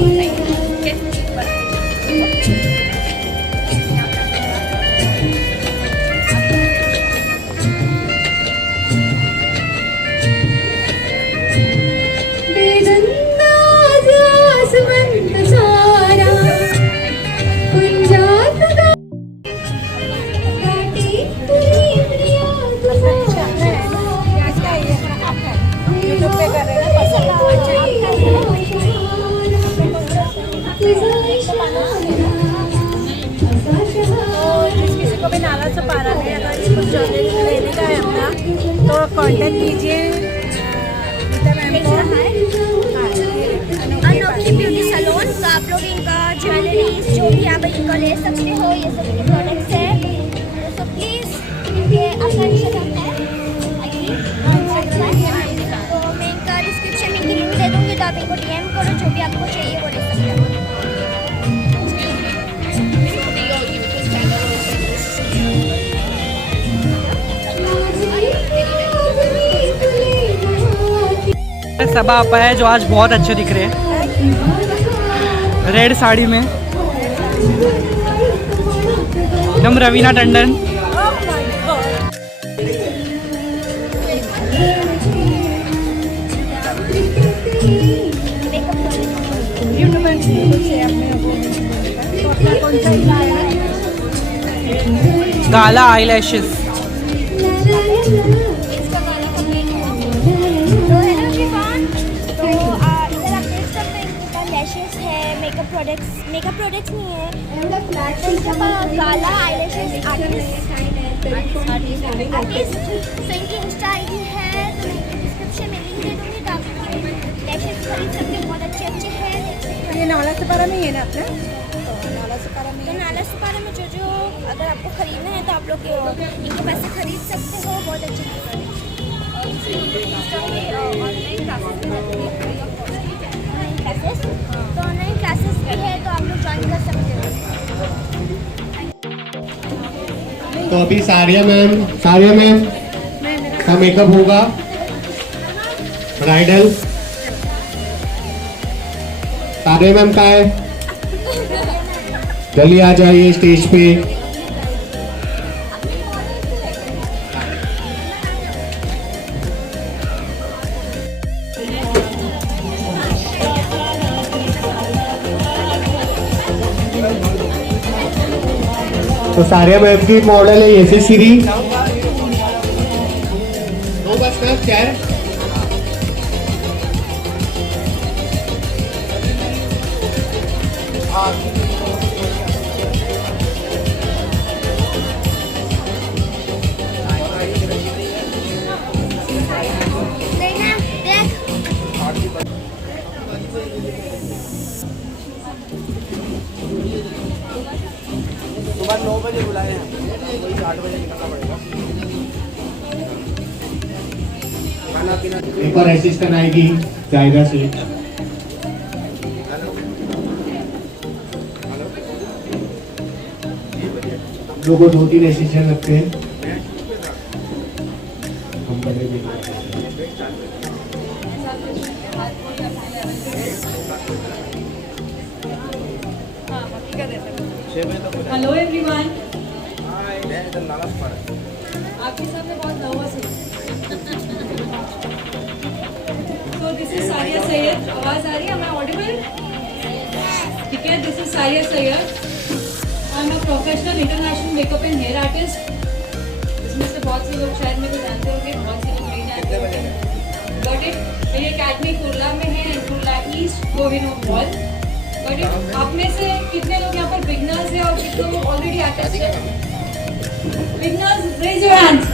कांटेक्ट कीजिए अनोखी ब्यूटी सैलून। तो आप लोग इनका ज्वेलरीज जो भी आप इनका ले सकते हो, ये सब इनके प्रोडक्ट्स है। तो प्लीज़ इनके आसानी से करते हैं। तो मैं इनका डिस्क्रिप्शन में इनकी लिंक दे दूँगी, तो आप इनको DM करो, जो भी आपको चाहिए वो ले सकते हो। सबा आपा है जो आज बहुत अच्छे दिख रहे हैं रेड साड़ी में, एकदम रवीना टंडन। गाला आईलैशेस। मेकअप प्रोडक्ट्स नहीं है, गाला आईलैशेस आर्टिस्ट। सो इनकी इंस्टा आईडी है, तो मैं इनकी डिस्क्रिप्शन में लिंक दे दूँगी, तो आप लैशेस खरीद सकते हो। बहुत अच्छे अच्छे हैं। ये नाला सुपारा में ही है ना अपना? नाला सुपारा में। तो नाला सुपारा में जो अगर आपको खरीदना है तो आप लोग इनके पास से खरीद सकते हो। बहुत अच्छे ऑनलाइन क्लासेस, तो ऑनलाइन क्लासेस भी तो अभी सारिया मैम का मेकअप होगा ब्राइडल। सारिया मैम का है, जल्दी आ जाइए स्टेज पे। तो सारिया मैम की मॉडल है यशस्वी। दो बस मैम चेयर। सुबह 9 बजे बुलाए हैं, वही 8 बजे निकलना पड़ेगा। खाना पीना एक और असिस्टेंट आएगी जायदा से। लोगों 2-3 असिस्टेंट रखते हैं। हम बड़े भी हेलो एवरीवन। आपके सामने बहुत नर्वस है। तो दिस इज सारिया सैयद। आवाज आ रही है? मैं ऑडिबल? ठीक है। This is Saria Sayyed. I am a professional international makeup and hair artist. इसमें से बहुत से लोग शायद मेरे को जानते होंगे, बहुत से लोग नहीं जानते होंगे। Got it. मेरी अकेडमी कुर्ला में है, Kurla east Kohinoor mall. Got it. आप में से कितने लोग यहाँ पर बिगनर्स हैं और कितने लोग ऑलरेडी आर्टिस्ट हैं? Beginners raise your hands.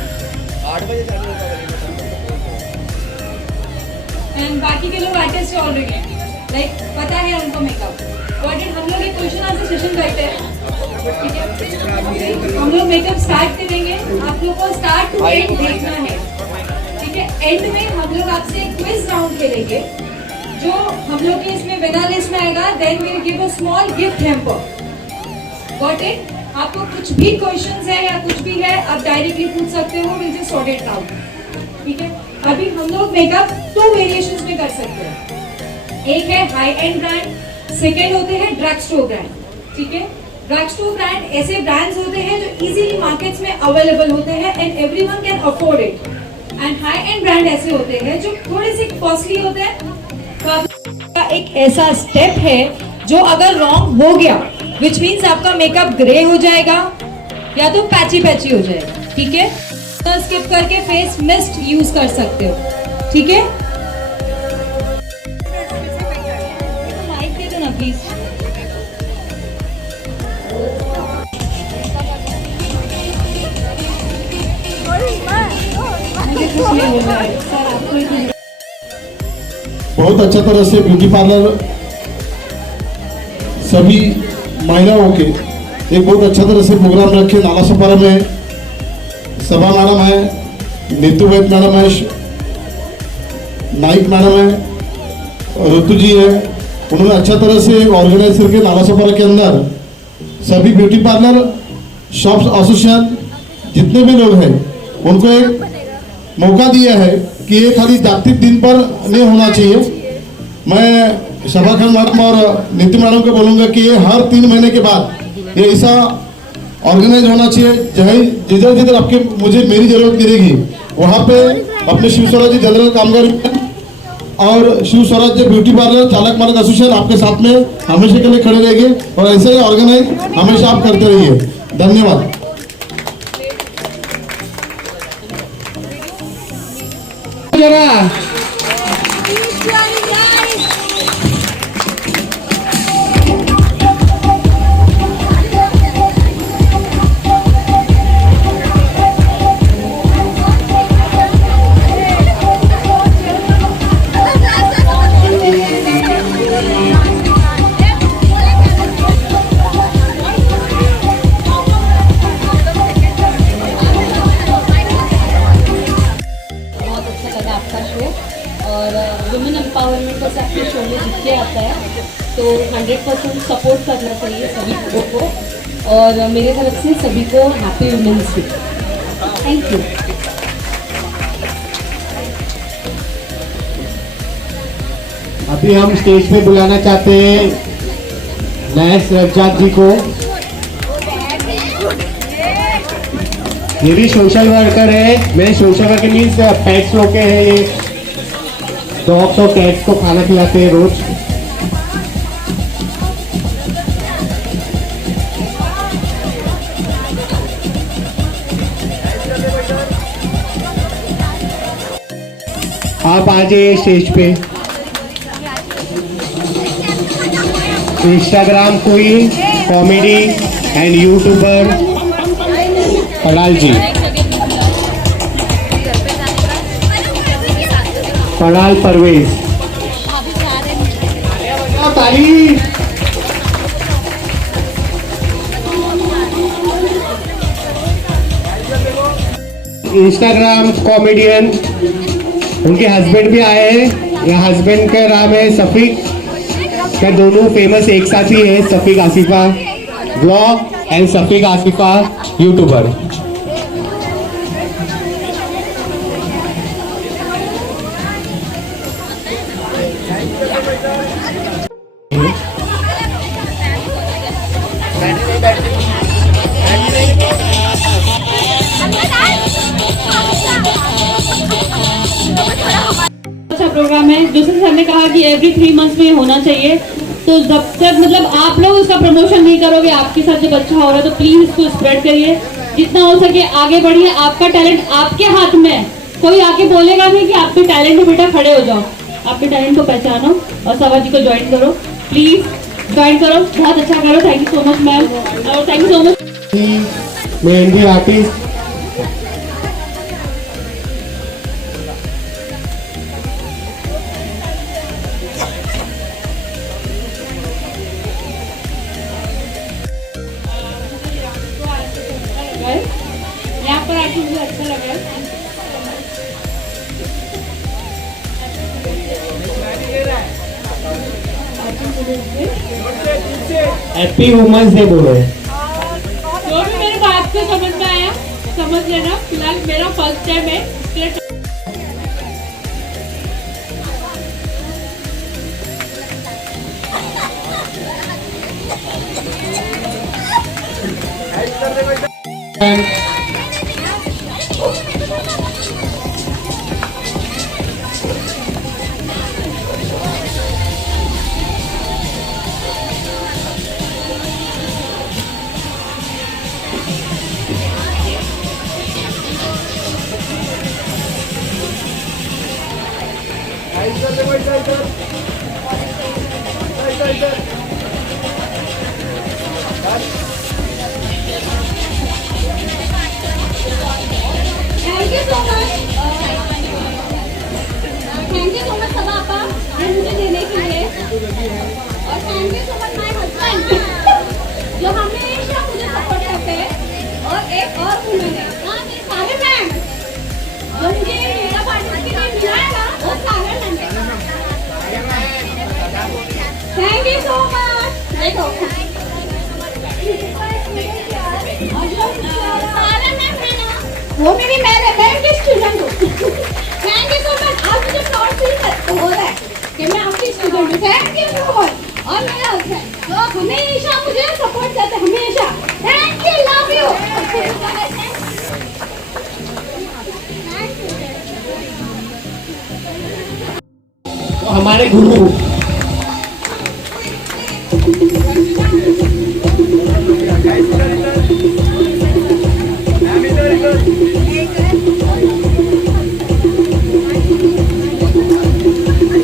8 बजे चालू होगा। एंड बाकी के लोग आर्टिस्ट हैं ऑलरेडी, लाइक पता है उनको मेकअप। Got it. हम लोग एक क्वेश्चन आंसर सेशन करते हैं, ठीक है? हम लोग मेकअप स्टार्ट करेंगे, आप लोग को स्टार्ट टू एंड देखना है, ठीक है? एंड में हम लोग आपसे एक क्विज राउंड खेलेंगे, जो हम लोग के इसमें विनर लिस्ट में आएगा। Then we will give a small gift hamper. Got it. आपको कुछ भी क्वेश्चंस है या कुछ भी है, आप डायरेक्टली पूछ सकते हो, will just sort it out, ठीक है? अभी हम लोग मेकअप 2 वेरिएशंस में कर सकते हैं। एक है हाई एंड ब्रांड, सेकेंड होते हैं ड्रग स्टोर ब्रांड, ठीक है? ड्रग स्टोर ब्रांड ऐसे ब्रांड्स होते हैं जो इजीली मार्केट्स में अवेलेबल होते हैं and everyone can afford it. And high and brand ऐसे होते हैं जो थोड़े से कॉस्टली होते हैं। का एक ऐसा स्टेप है जो अगर रॉन्ग हो गया, विच मीन्स आपका मेकअप ग्रे हो जाएगा या तो पैची पैची हो जाएगा, ठीक है? तो स्किप करके फेस मिस्ट यूज कर सकते हो, ठीक है? माइक दे दो ना प्लीज। बहुत अच्छा तरह से ब्यूटी पार्लर सभी महिलाओं के एक बहुत अच्छा तरह से प्रोग्राम रखे नाला सपारा में। सभा मैडम है, नीतू वैद मैडम है, नाइक मैडम है, ऋतु जी है। उन्होंने अच्छा तरह से ऑर्गेनाइज करके नाला सपारा के अंदर सभी ब्यूटी पार्लर शॉप्स एसोसिएशन जितने भी लोग हैं उनको एक मौका दिया है कि ये खाली जागतिक दिन पर नहीं होना चाहिए। मैं सभाखंड मैडम और नीति मैडम को बोलूँगा कि ये हर 3 महीने के बाद ये ऐसा ऑर्गेनाइज होना चाहिए, जहाँ जिधर जिधर आपके मुझे मेरी जरूरत गिरेगी वहाँ पे अपने शिव स्वराज जनरल कामगार और शिव स्वराज ब्यूटी पार्लर चालक मालक एसोसिएशन आपके साथ में हमेशा के लिए खड़े रहेंगे और ऐसे ही ऑर्गेनाइज हमेशा आप करते रहिए। धन्यवाद। वुमेन एम्पावरमेंट बस आपके शो में जितने आता है तो 100% सपोर्ट करना चाहिए सभी लोगों को। और मेरे तरफ से सभी को happy women's day. Thank you. अभी हम स्टेज पे बुलाना चाहते हैं नैस रज्जाक जी को। ये भी सोशल वर्कर है। मैं सोशल वर्कर मीन्स पेट्स लोग के हैं, ये डॉग्स और कैट्स को खाना खिलाते हैं रोज। आप आ जाइए स्टेज पे। Instagram queen, comedy and YouTuber Padal ji, Padal Parvez. Instagram comedian, उनके हस्बैंड भी आए हैं। यह हस्बैंड का नाम है सफीक। क्या दोनों फेमस एक साथ ही है, Shafiq Asifa vlog and Shafiq Asifa YouTuber. अच्छा प्रोग्राम है। जैसे सर ने कहा कि एवरी 3 मंथ्स में होना चाहिए, तो जब तक मतलब आप लोग उसका प्रमोशन नहीं करोगे, आपके साथ जब अच्छा हो रहा है तो प्लीज इसको स्प्रेड करिए, जितना हो सके आगे बढ़िए। आपका टैलेंट आपके हाथ में है, कोई आके बोलेगा नहीं कि आपके टैलेंट है बेटा खड़े हो जाओ। आपके टैलेंट को पहचानो और सवा जी को ज्वाइन करो, प्लीज ज्वाइन करो, बहुत अच्छा करो। Thank you so much ma'am, और thank you so much mehndi artist यहाँ पर आके मुझे अच्छा लगा है। हैप्पी वुमेन्स डे बोलो। जो भी मेरे बात को समझ में आया समझ लेना। फिलहाल मेरा फर्स्ट टाइम है। Thank you so much, thank you so much सब आपा ये मुझे देने के लिए, और thank you so much my husband जो हमेशा मुझे सपोर्ट करते हैं। और एक और वुमेन है सागर मैम, जो मुझे मेकअप आर्टिस्ट के लिए मिला है ना, वो सागर मैम है। Thank you so much. देखो सागर मैम है ना, वो मेरी मैम है, मैं उनकी स्टूडेंट हूँ। Thank you so much. आप मुझे प्राउड फील हो रहा है कि मैं आपकी स्टूडेंट हूँ। Thank you so much. और मेरा हस्बैंड जो हमेशा मुझे सपोर्ट करते हैं, हमेशा। Thank you, love you. हमारे गुरु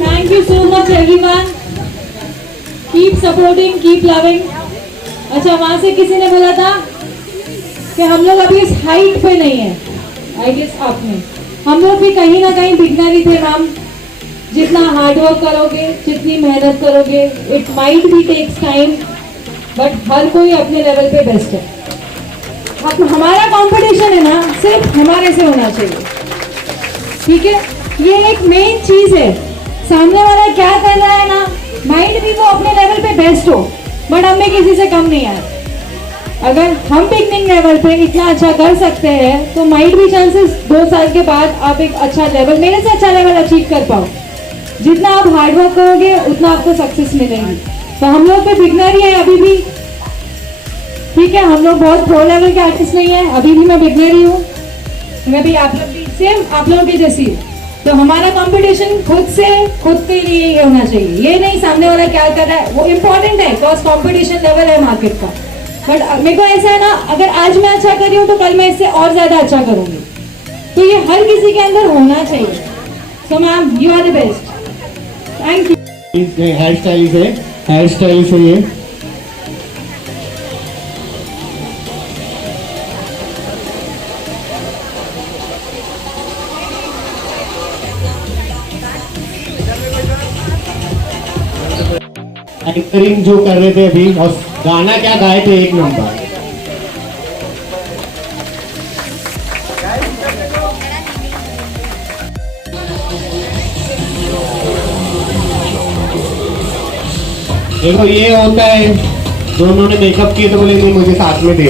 Thank you so much everyone. Keep supporting, keep loving. अच्छा वहाँ से किसी ने बोला था कि हम लोग अभी इस हाइट पे नहीं है, आई गेस आपने, हम लोग भी कहीं ना कहीं बिगनर थे मैम। जितना हार्डवर्क करोगे, जितनी मेहनत करोगे, इट माइट भी टेक्स टाइम, बट हर कोई अपने लेवल पे बेस्ट है। अब हमारा कंपटीशन है ना, सिर्फ हमारे से होना चाहिए, ठीक है? ये एक मेन चीज है। सामने वाला क्या कर रहा है ना, माइंड भी वो अपने लेवल पे बेस्ट हो, बट हमें किसी से कम नहीं आया। अगर हम बिगनिंग लेवल पे इतना अच्छा कर सकते हैं तो माइट भी चांसेस 2 साल के बाद आप एक अच्छा लेवल, मेरे से अच्छा लेवल अचीव कर पाओ। जितना आप हार्डवर्क करोगे उतना आपको सक्सेस मिलेगी। तो हम लोग पे बिगनर ही है अभी भी, ठीक है, हम लोग बहुत प्रो लेवल के आर्टिस्ट नहीं है, अभी भी मैं बिगनर ही हूँ, मैं भी आप लोग भी सेम आप लोगों के जैसी। तो हमारा कंपटीशन खुद से खुद के लिए ही होना चाहिए, ये नहीं सामने वाला क्या कर रहा है, वो इम्पोर्टेंट है बिकॉज कॉम्पिटिशन लेवल है मार्केट का। बट मेरे को ऐसा है ना, अगर आज मैं अच्छा कर रही हूँ तो कल मैं इससे और ज्यादा अच्छा करूंगी, तो ये हर किसी के अंदर होना चाहिए। So ma'am you are the best, thank you. Hair style से ये एंकरिंग जो कर रहे थे अभी, और गाना क्या गाए थे, 1 नंबर। देखो ये होता है, दोनों ने मेकअप किए तो बोले नहीं मुझे साथ में दे,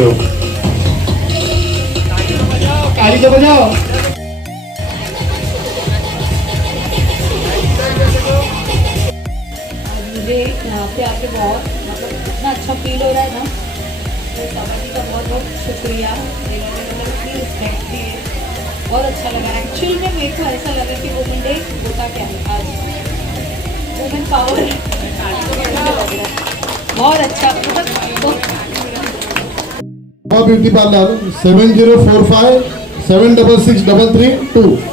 ताली तो बजाओ। मुझे यहाँ पे आके बहुत मतलब इतना अच्छा फील हो रहा है ना, तो सभा जी का बहुत बहुत शुक्रिया, इन्होंने मतलब इतनी रिस्पेक्ट दी है, बहुत अच्छा लगा। एक्चुअल में मेरे को ऐसा लगा कि वुमेन डे होता क्या है आज, वुमेन पावर बहुत अच्छा, मतलब ब्यूटी पार्लर 7045 7663332।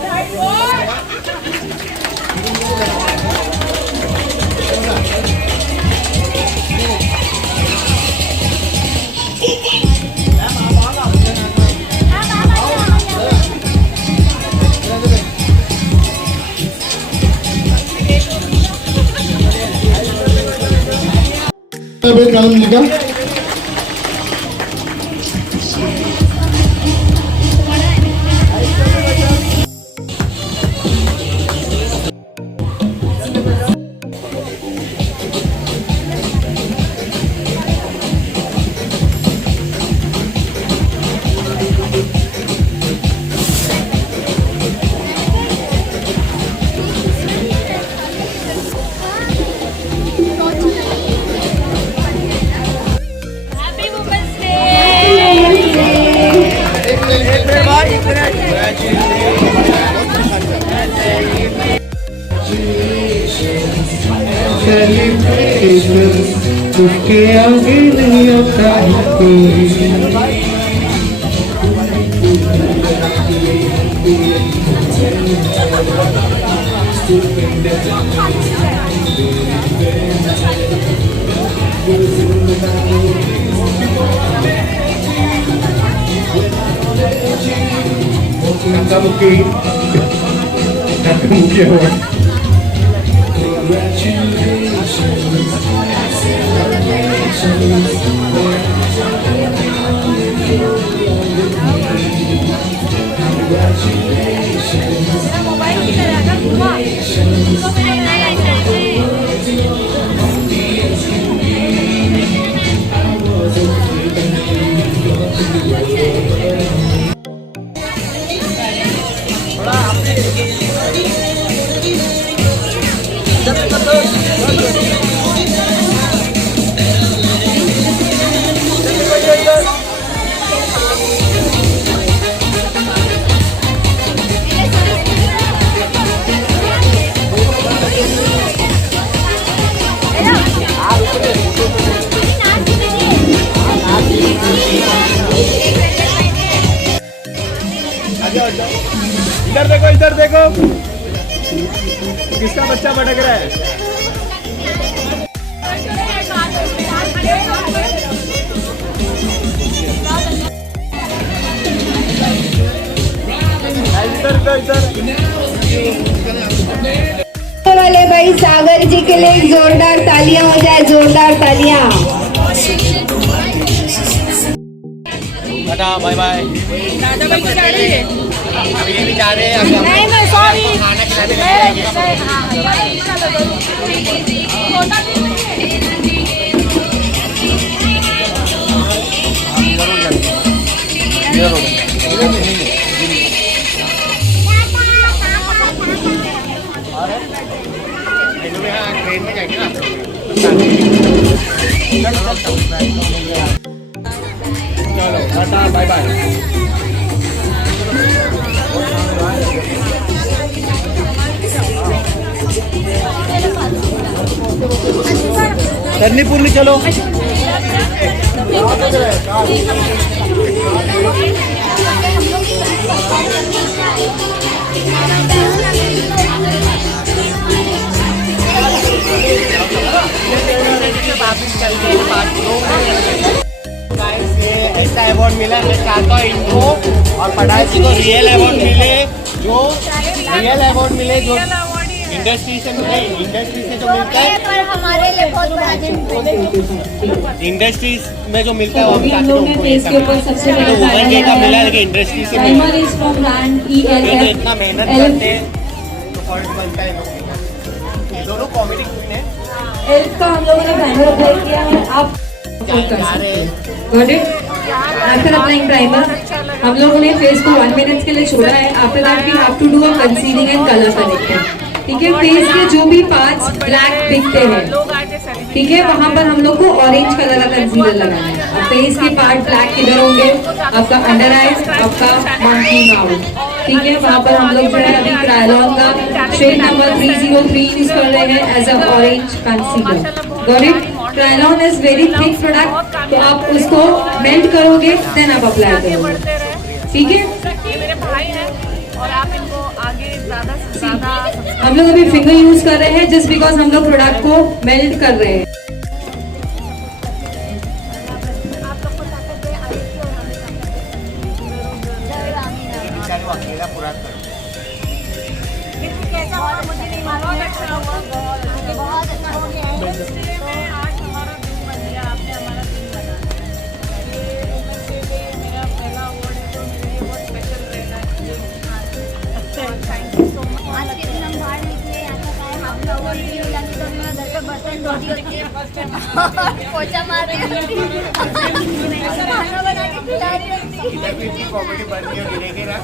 कालम जी का उसके आगे नहीं आता कोई। इधर देखो, इधर देखो, किसका बच्चा भटक रहा है। वाले भाई सागर जी के लिए एक जोरदार तालियां हो जाए, जोरदार तालियां। Tata bye bye. दादा भाई को जा रही है, अभी ये भी जा रहे हैं। नहीं मैं सॉरी खाना खिलाने हाँ में जाएंगे ना चलो टाटा बाय बाय। धरनीपुर चलो। ऐसा अवार्ड मिला, मैं चाहता हूँ इनको और पढ़ाई को रियल अवार्ड मिले, जो रियल अवार्ड मिले, जो इंडस्ट्री से मिले, इंडस्ट्री से जो मिलता है पर हमारे लिए बहुत बड़ा दिन इंडस्ट्री में जो मिलता है वो अभी हम लोग ने फेस के ऊपर सबसे बड़ा प्राइमर का मिला, लेकिन इंडस्ट्री से primer is from brand ELF। इतना मेहनत करते हैं तो फर्स्ट बनता है लोग। ये दोनों कॉमेडी क्वीन है। ELF का हम लोगों ने प्राइमर अप्लाई किया है, आप got it. After applying primer हम लोगों ने फेस को 1 मिनट के लिए छोड़ा है। After that we have to do a concealing and colour correction. ठीक है, फेस के जो भी पार्ट्स ब्लैक दिखते हैं, ठीक है, वहाँ पर हम लोग को ऑरेंज कलर का कंसीलर लगाना है। अब फेस के पार्ट ब्लैक किधर होंगे? आपका अंडर आइज, आपका मंकी माउथ, ठीक है, वहाँ पर हम लोग जो है अभी क्रायलॉन का शेड नंबर 303 यूज कर रहे हैं as a orange concealer. Got it. Kryolan is very thick product, तो आप उसको मेल्ट करोगे देन आप अप्लाई करोगे, ठीक है। मेरे भाई हैं और आप इनको आगे ज्यादा से ज्यादा हम लोग अभी फिंगर यूज कर रहे हैं जस्ट बिकॉज हम लोग प्रोडक्ट को मेल्ट कर रहे हैं। अकेला पूरा कैसा हुआ मुझे नहीं मालूम, अच्छा हुआ, बहुत अच्छा हो गया है। आज हमारा दिन बन गया, आपने हमारा दिन बना। ये वुमेन्स डे पे मेरा पहला अवार्ड है, तो मेरे लिए बहुत स्पेशल रहेगा। Thank you so much. आज के दिन हम बाहर निकले, हम लोगों ने मिला कि तो मैं घर पे बर्तन धोती होती है और पोछा मार रही होती है, खाना बना के खिला रही होती है। कॉमेडी बन रही है, गिरेगी ना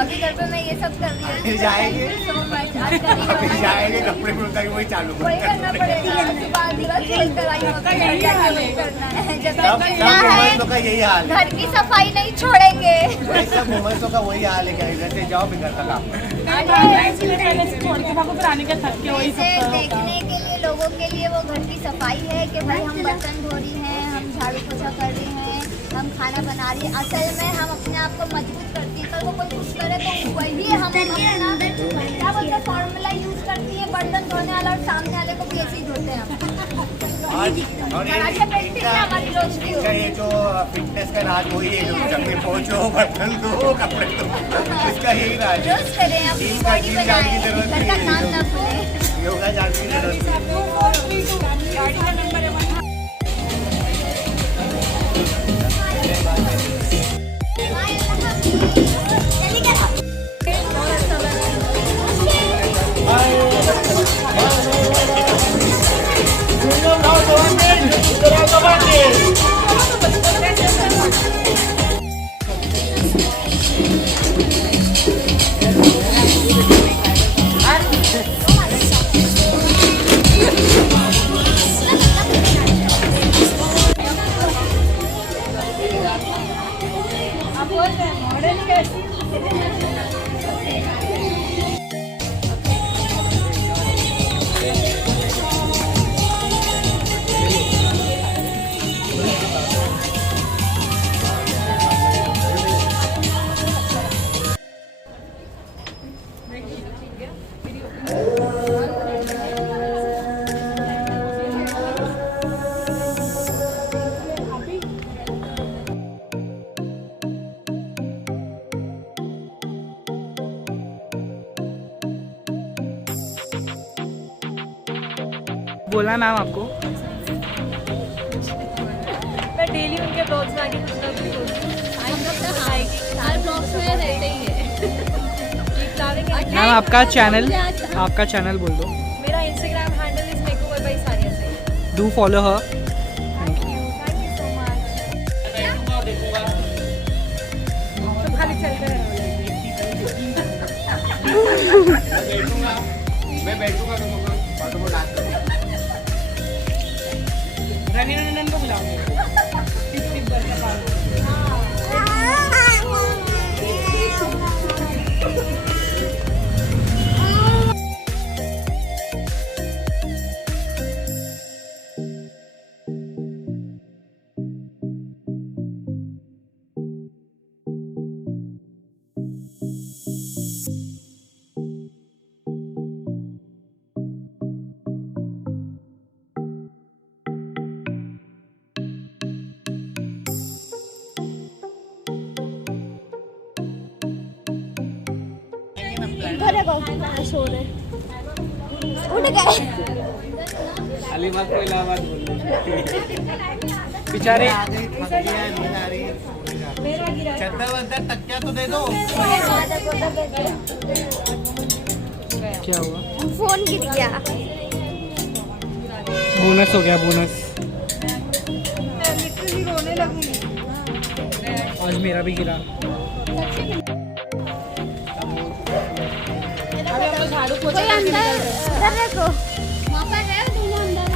अभी घर पे मैं ये सब कर रही हूँ। जाएंगे जाएंगे कपड़े में वही चालू वही करना पड़ेगा, सुबह दिवस खेल कर आई होगा, करना है। जब तक सब जिंदा है वुमेन्सों का यही हाल है, घर की सफाई नहीं छोड़ेंगे। सब वुमेन्सों का वही हाल है। क्या इधर से जाओ बिगड़ का काम। इसे देखने के लिए लोगों के लिए वो घर की सफाई है कि भाई हम बर्तन धो रही हैं, हम झाड़ू पोछा कर रही हैं, हम खाना बना रही हैं। असल में हम अपने आप को मजबूत करती हैं, पर वो कोई कुछ करे तो वही हम अपना क्या बोलते हैं फॉर्मूला यूज करती है बर्तन धोने वाला, और सामने वाले को भी ऐसे ही धोते हैं। और अच्छा पेंटिंग में हमारी रोशनी हो। ये जो फिटनेस का राज वही है, जो जब में पहुंचो बर्तन धो कपड़े धो, इसका यही राज है। रोज करें, अपनी बॉडी बनाएं, घर का काम ना भूलें। योगा जानने की जरूरत बोलना है मैम आपको। मैं डेली उनके ब्लॉग्स में आके कुछ ना कुछ बोलती हूँ। हम लोग तो हर ब्लॉग्स में रहते ही है। मैम आपका चैनल बोल दो। मेरा Instagram handle is makeover by Saria Syed. Do follow her. Thank you so much. तो खाली चलते रहो। मैं बैठूंगा तो मैं डांस करूंगा। रनी नंदन को बुलाओगे टिप टिप करके पालो। सो रहे उठ गए। अलीबाग को इलाहाबाद बोल बेचारे चद्दर वद्दर तकिया तो दे दो। क्या हुआ? फोन गिर गया। बोनस हो गया बोनस। रोने लगूंगी। आज मेरा भी गिरा। कोई अंदर देखो वहाँ पर है दोनों अंदर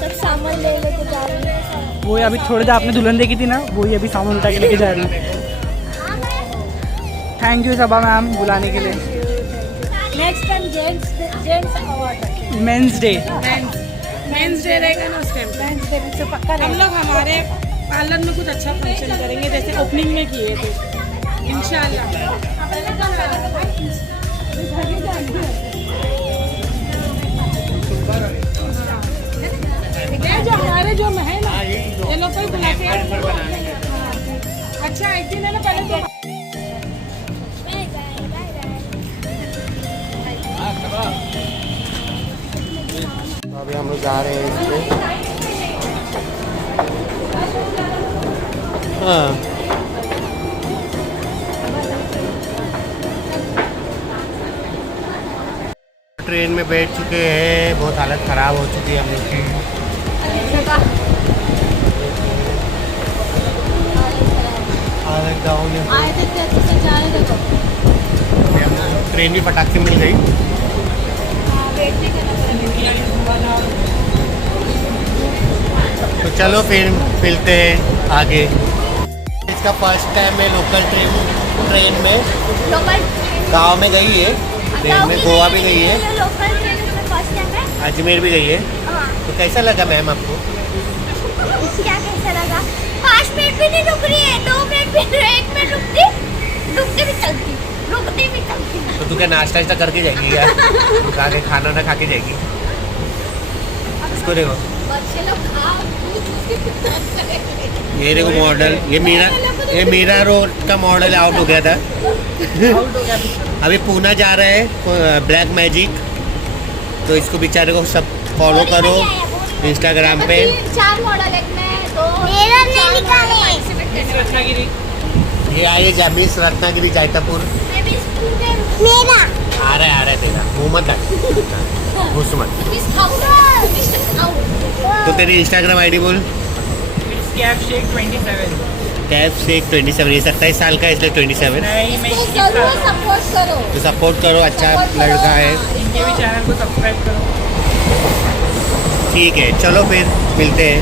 सब सामान ले लेके जा रहे हैं। वो अभी थोड़ी देर आपने दुल्हन देखी थी ना, वही अभी सामान उठा के लेके जा रही है। थैंक यू सबा मैम बुलाने के लिए। Next time gents award men's day men's day रहेगा ना उस टाइम। मेंस डे से पक्का हम लोग हमारे पार्लर में कुछ अच्छा फंक्शन करेंगे जैसे ओपनिंग में किए थे इंशाल्लाह। जो हमारे जो है ना ये लोग कोई बुला के अच्छा एक दिन है ना पहले तो अभी हम लोग जा रहे हैं इस पे। हाँ ट्रेन में बैठ चुके हैं, बहुत हालत ख़राब हो चुकी है हम लोग की। हालत डाउन है। ट्रेन भी फटाक से मिल गई। तो चलो फिर मिलते हैं आगे। इसका फर्स्ट टाइम है लोकल ट्रेन में। गांव में गई है ट्रेन में, गोवा भी गई है, लोकल ट्रेन में फर्स्ट टाइम है। अजमेर भी गई है। तो कैसा लगा मैम आपको? क्या कैसा लगा? 5 मिनट भी नहीं रुक रही है, 2 मिनट भी, 1 मिनट रुकती भी चलती, रुकती भी चलती। तो तू क्या नाश्ता वाश्ता करके जाएगी क्या? रुका के खाना ना खा के जाएगी? इसको देखो, बच्चे लोग ये देखो मॉडल, ये मीरा रोड का मॉडल आउट हो गया था। अभी पूना जा रहे हैं ब्लैक मैजिक। तो इसको बेचारे को सब फॉलो करो इंस्टाग्राम पे। 4 मॉडल है में, तो मेरा नहीं निकाले। रत्नागिरी ये आइए जैमिस रत्नागिरी जैतापुर। मेरा आ रहा है तेरा मुँह मत घुस मत। तो तेरी इंस्टाग्राम आईडी बोल। कैफ शेक 27। कैफ शेक 27। ये 27 साल का है इसलिए 27। जरूर सपोर्ट करो। तो सपोर्ट करो, अच्छा लड़का है। इनके भी चैनल को सब्सक्राइब करो। ठीक है चलो फिर मिलते हैं।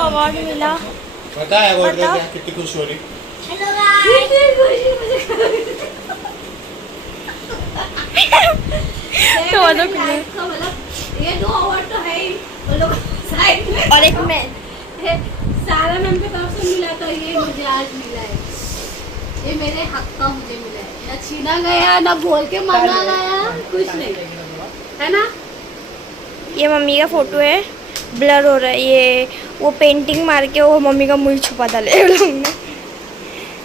अवार्ड मिला। पता है अवार्ड का क्या? कितनी खुश हो रही? तो ये 2 अवार्ड तो है ही लोग साइड में, और एक मैं सारा मैम की तरफ से मिला था, ये मुझे आज मिला है। ये मेरे हक का मुझे मिला है, ना छीना गया ना बोल के मांगा गया, कुछ नहीं है ना। ये मम्मी का फोटो है, ब्लर हो रहा है। ये वो पेंटिंग मार के वो मम्मी का मुंह छुपा डाले लोग ने।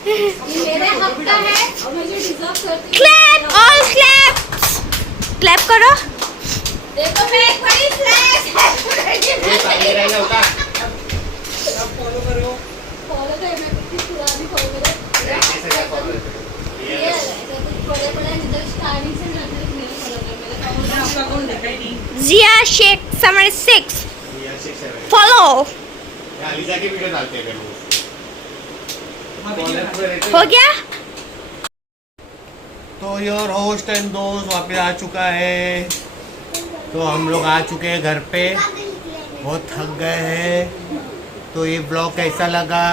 ये मेरे हक का है और मैं जो डिजर्व करती हूँ। क्लैप, ऑल क्लैप, क्लैप करो। देखो मैं एक बड़ी फ्लैश है। फॉलो करो। फॉलो कर, मैं कितनी पुरानी फॉलो करूँ। ये बड़े जिधर स्टार्टिंग से मैं मेरे फॉलो कर, मेरे आपका कौन देखा ही नहीं। जिया शेख 76। फॉलो अलीजा की वीडियो डालते हैं हो गया। तो योर होस्ट एंड दोस्त वापस आ चुका है। तो हम लोग आ चुके हैं घर पे, बहुत थक गए हैं। तो ये ब्लॉग कैसा लगा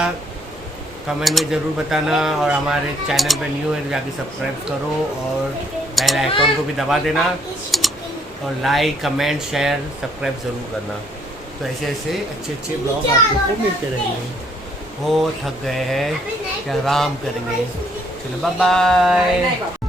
कमेंट में ज़रूर बताना, और हमारे चैनल पे न्यू है तो जाके सब्सक्राइब करो और बेल आइकन को भी दबा देना, और लाइक कमेंट शेयर सब्सक्राइब ज़रूर करना। तो ऐसे ऐसे अच्छे अच्छे ब्लॉग आप लोग को मिलते रहेंगे। बहुत थक गए हैं, क्या आराम करेंगे। चलो बाय बाय।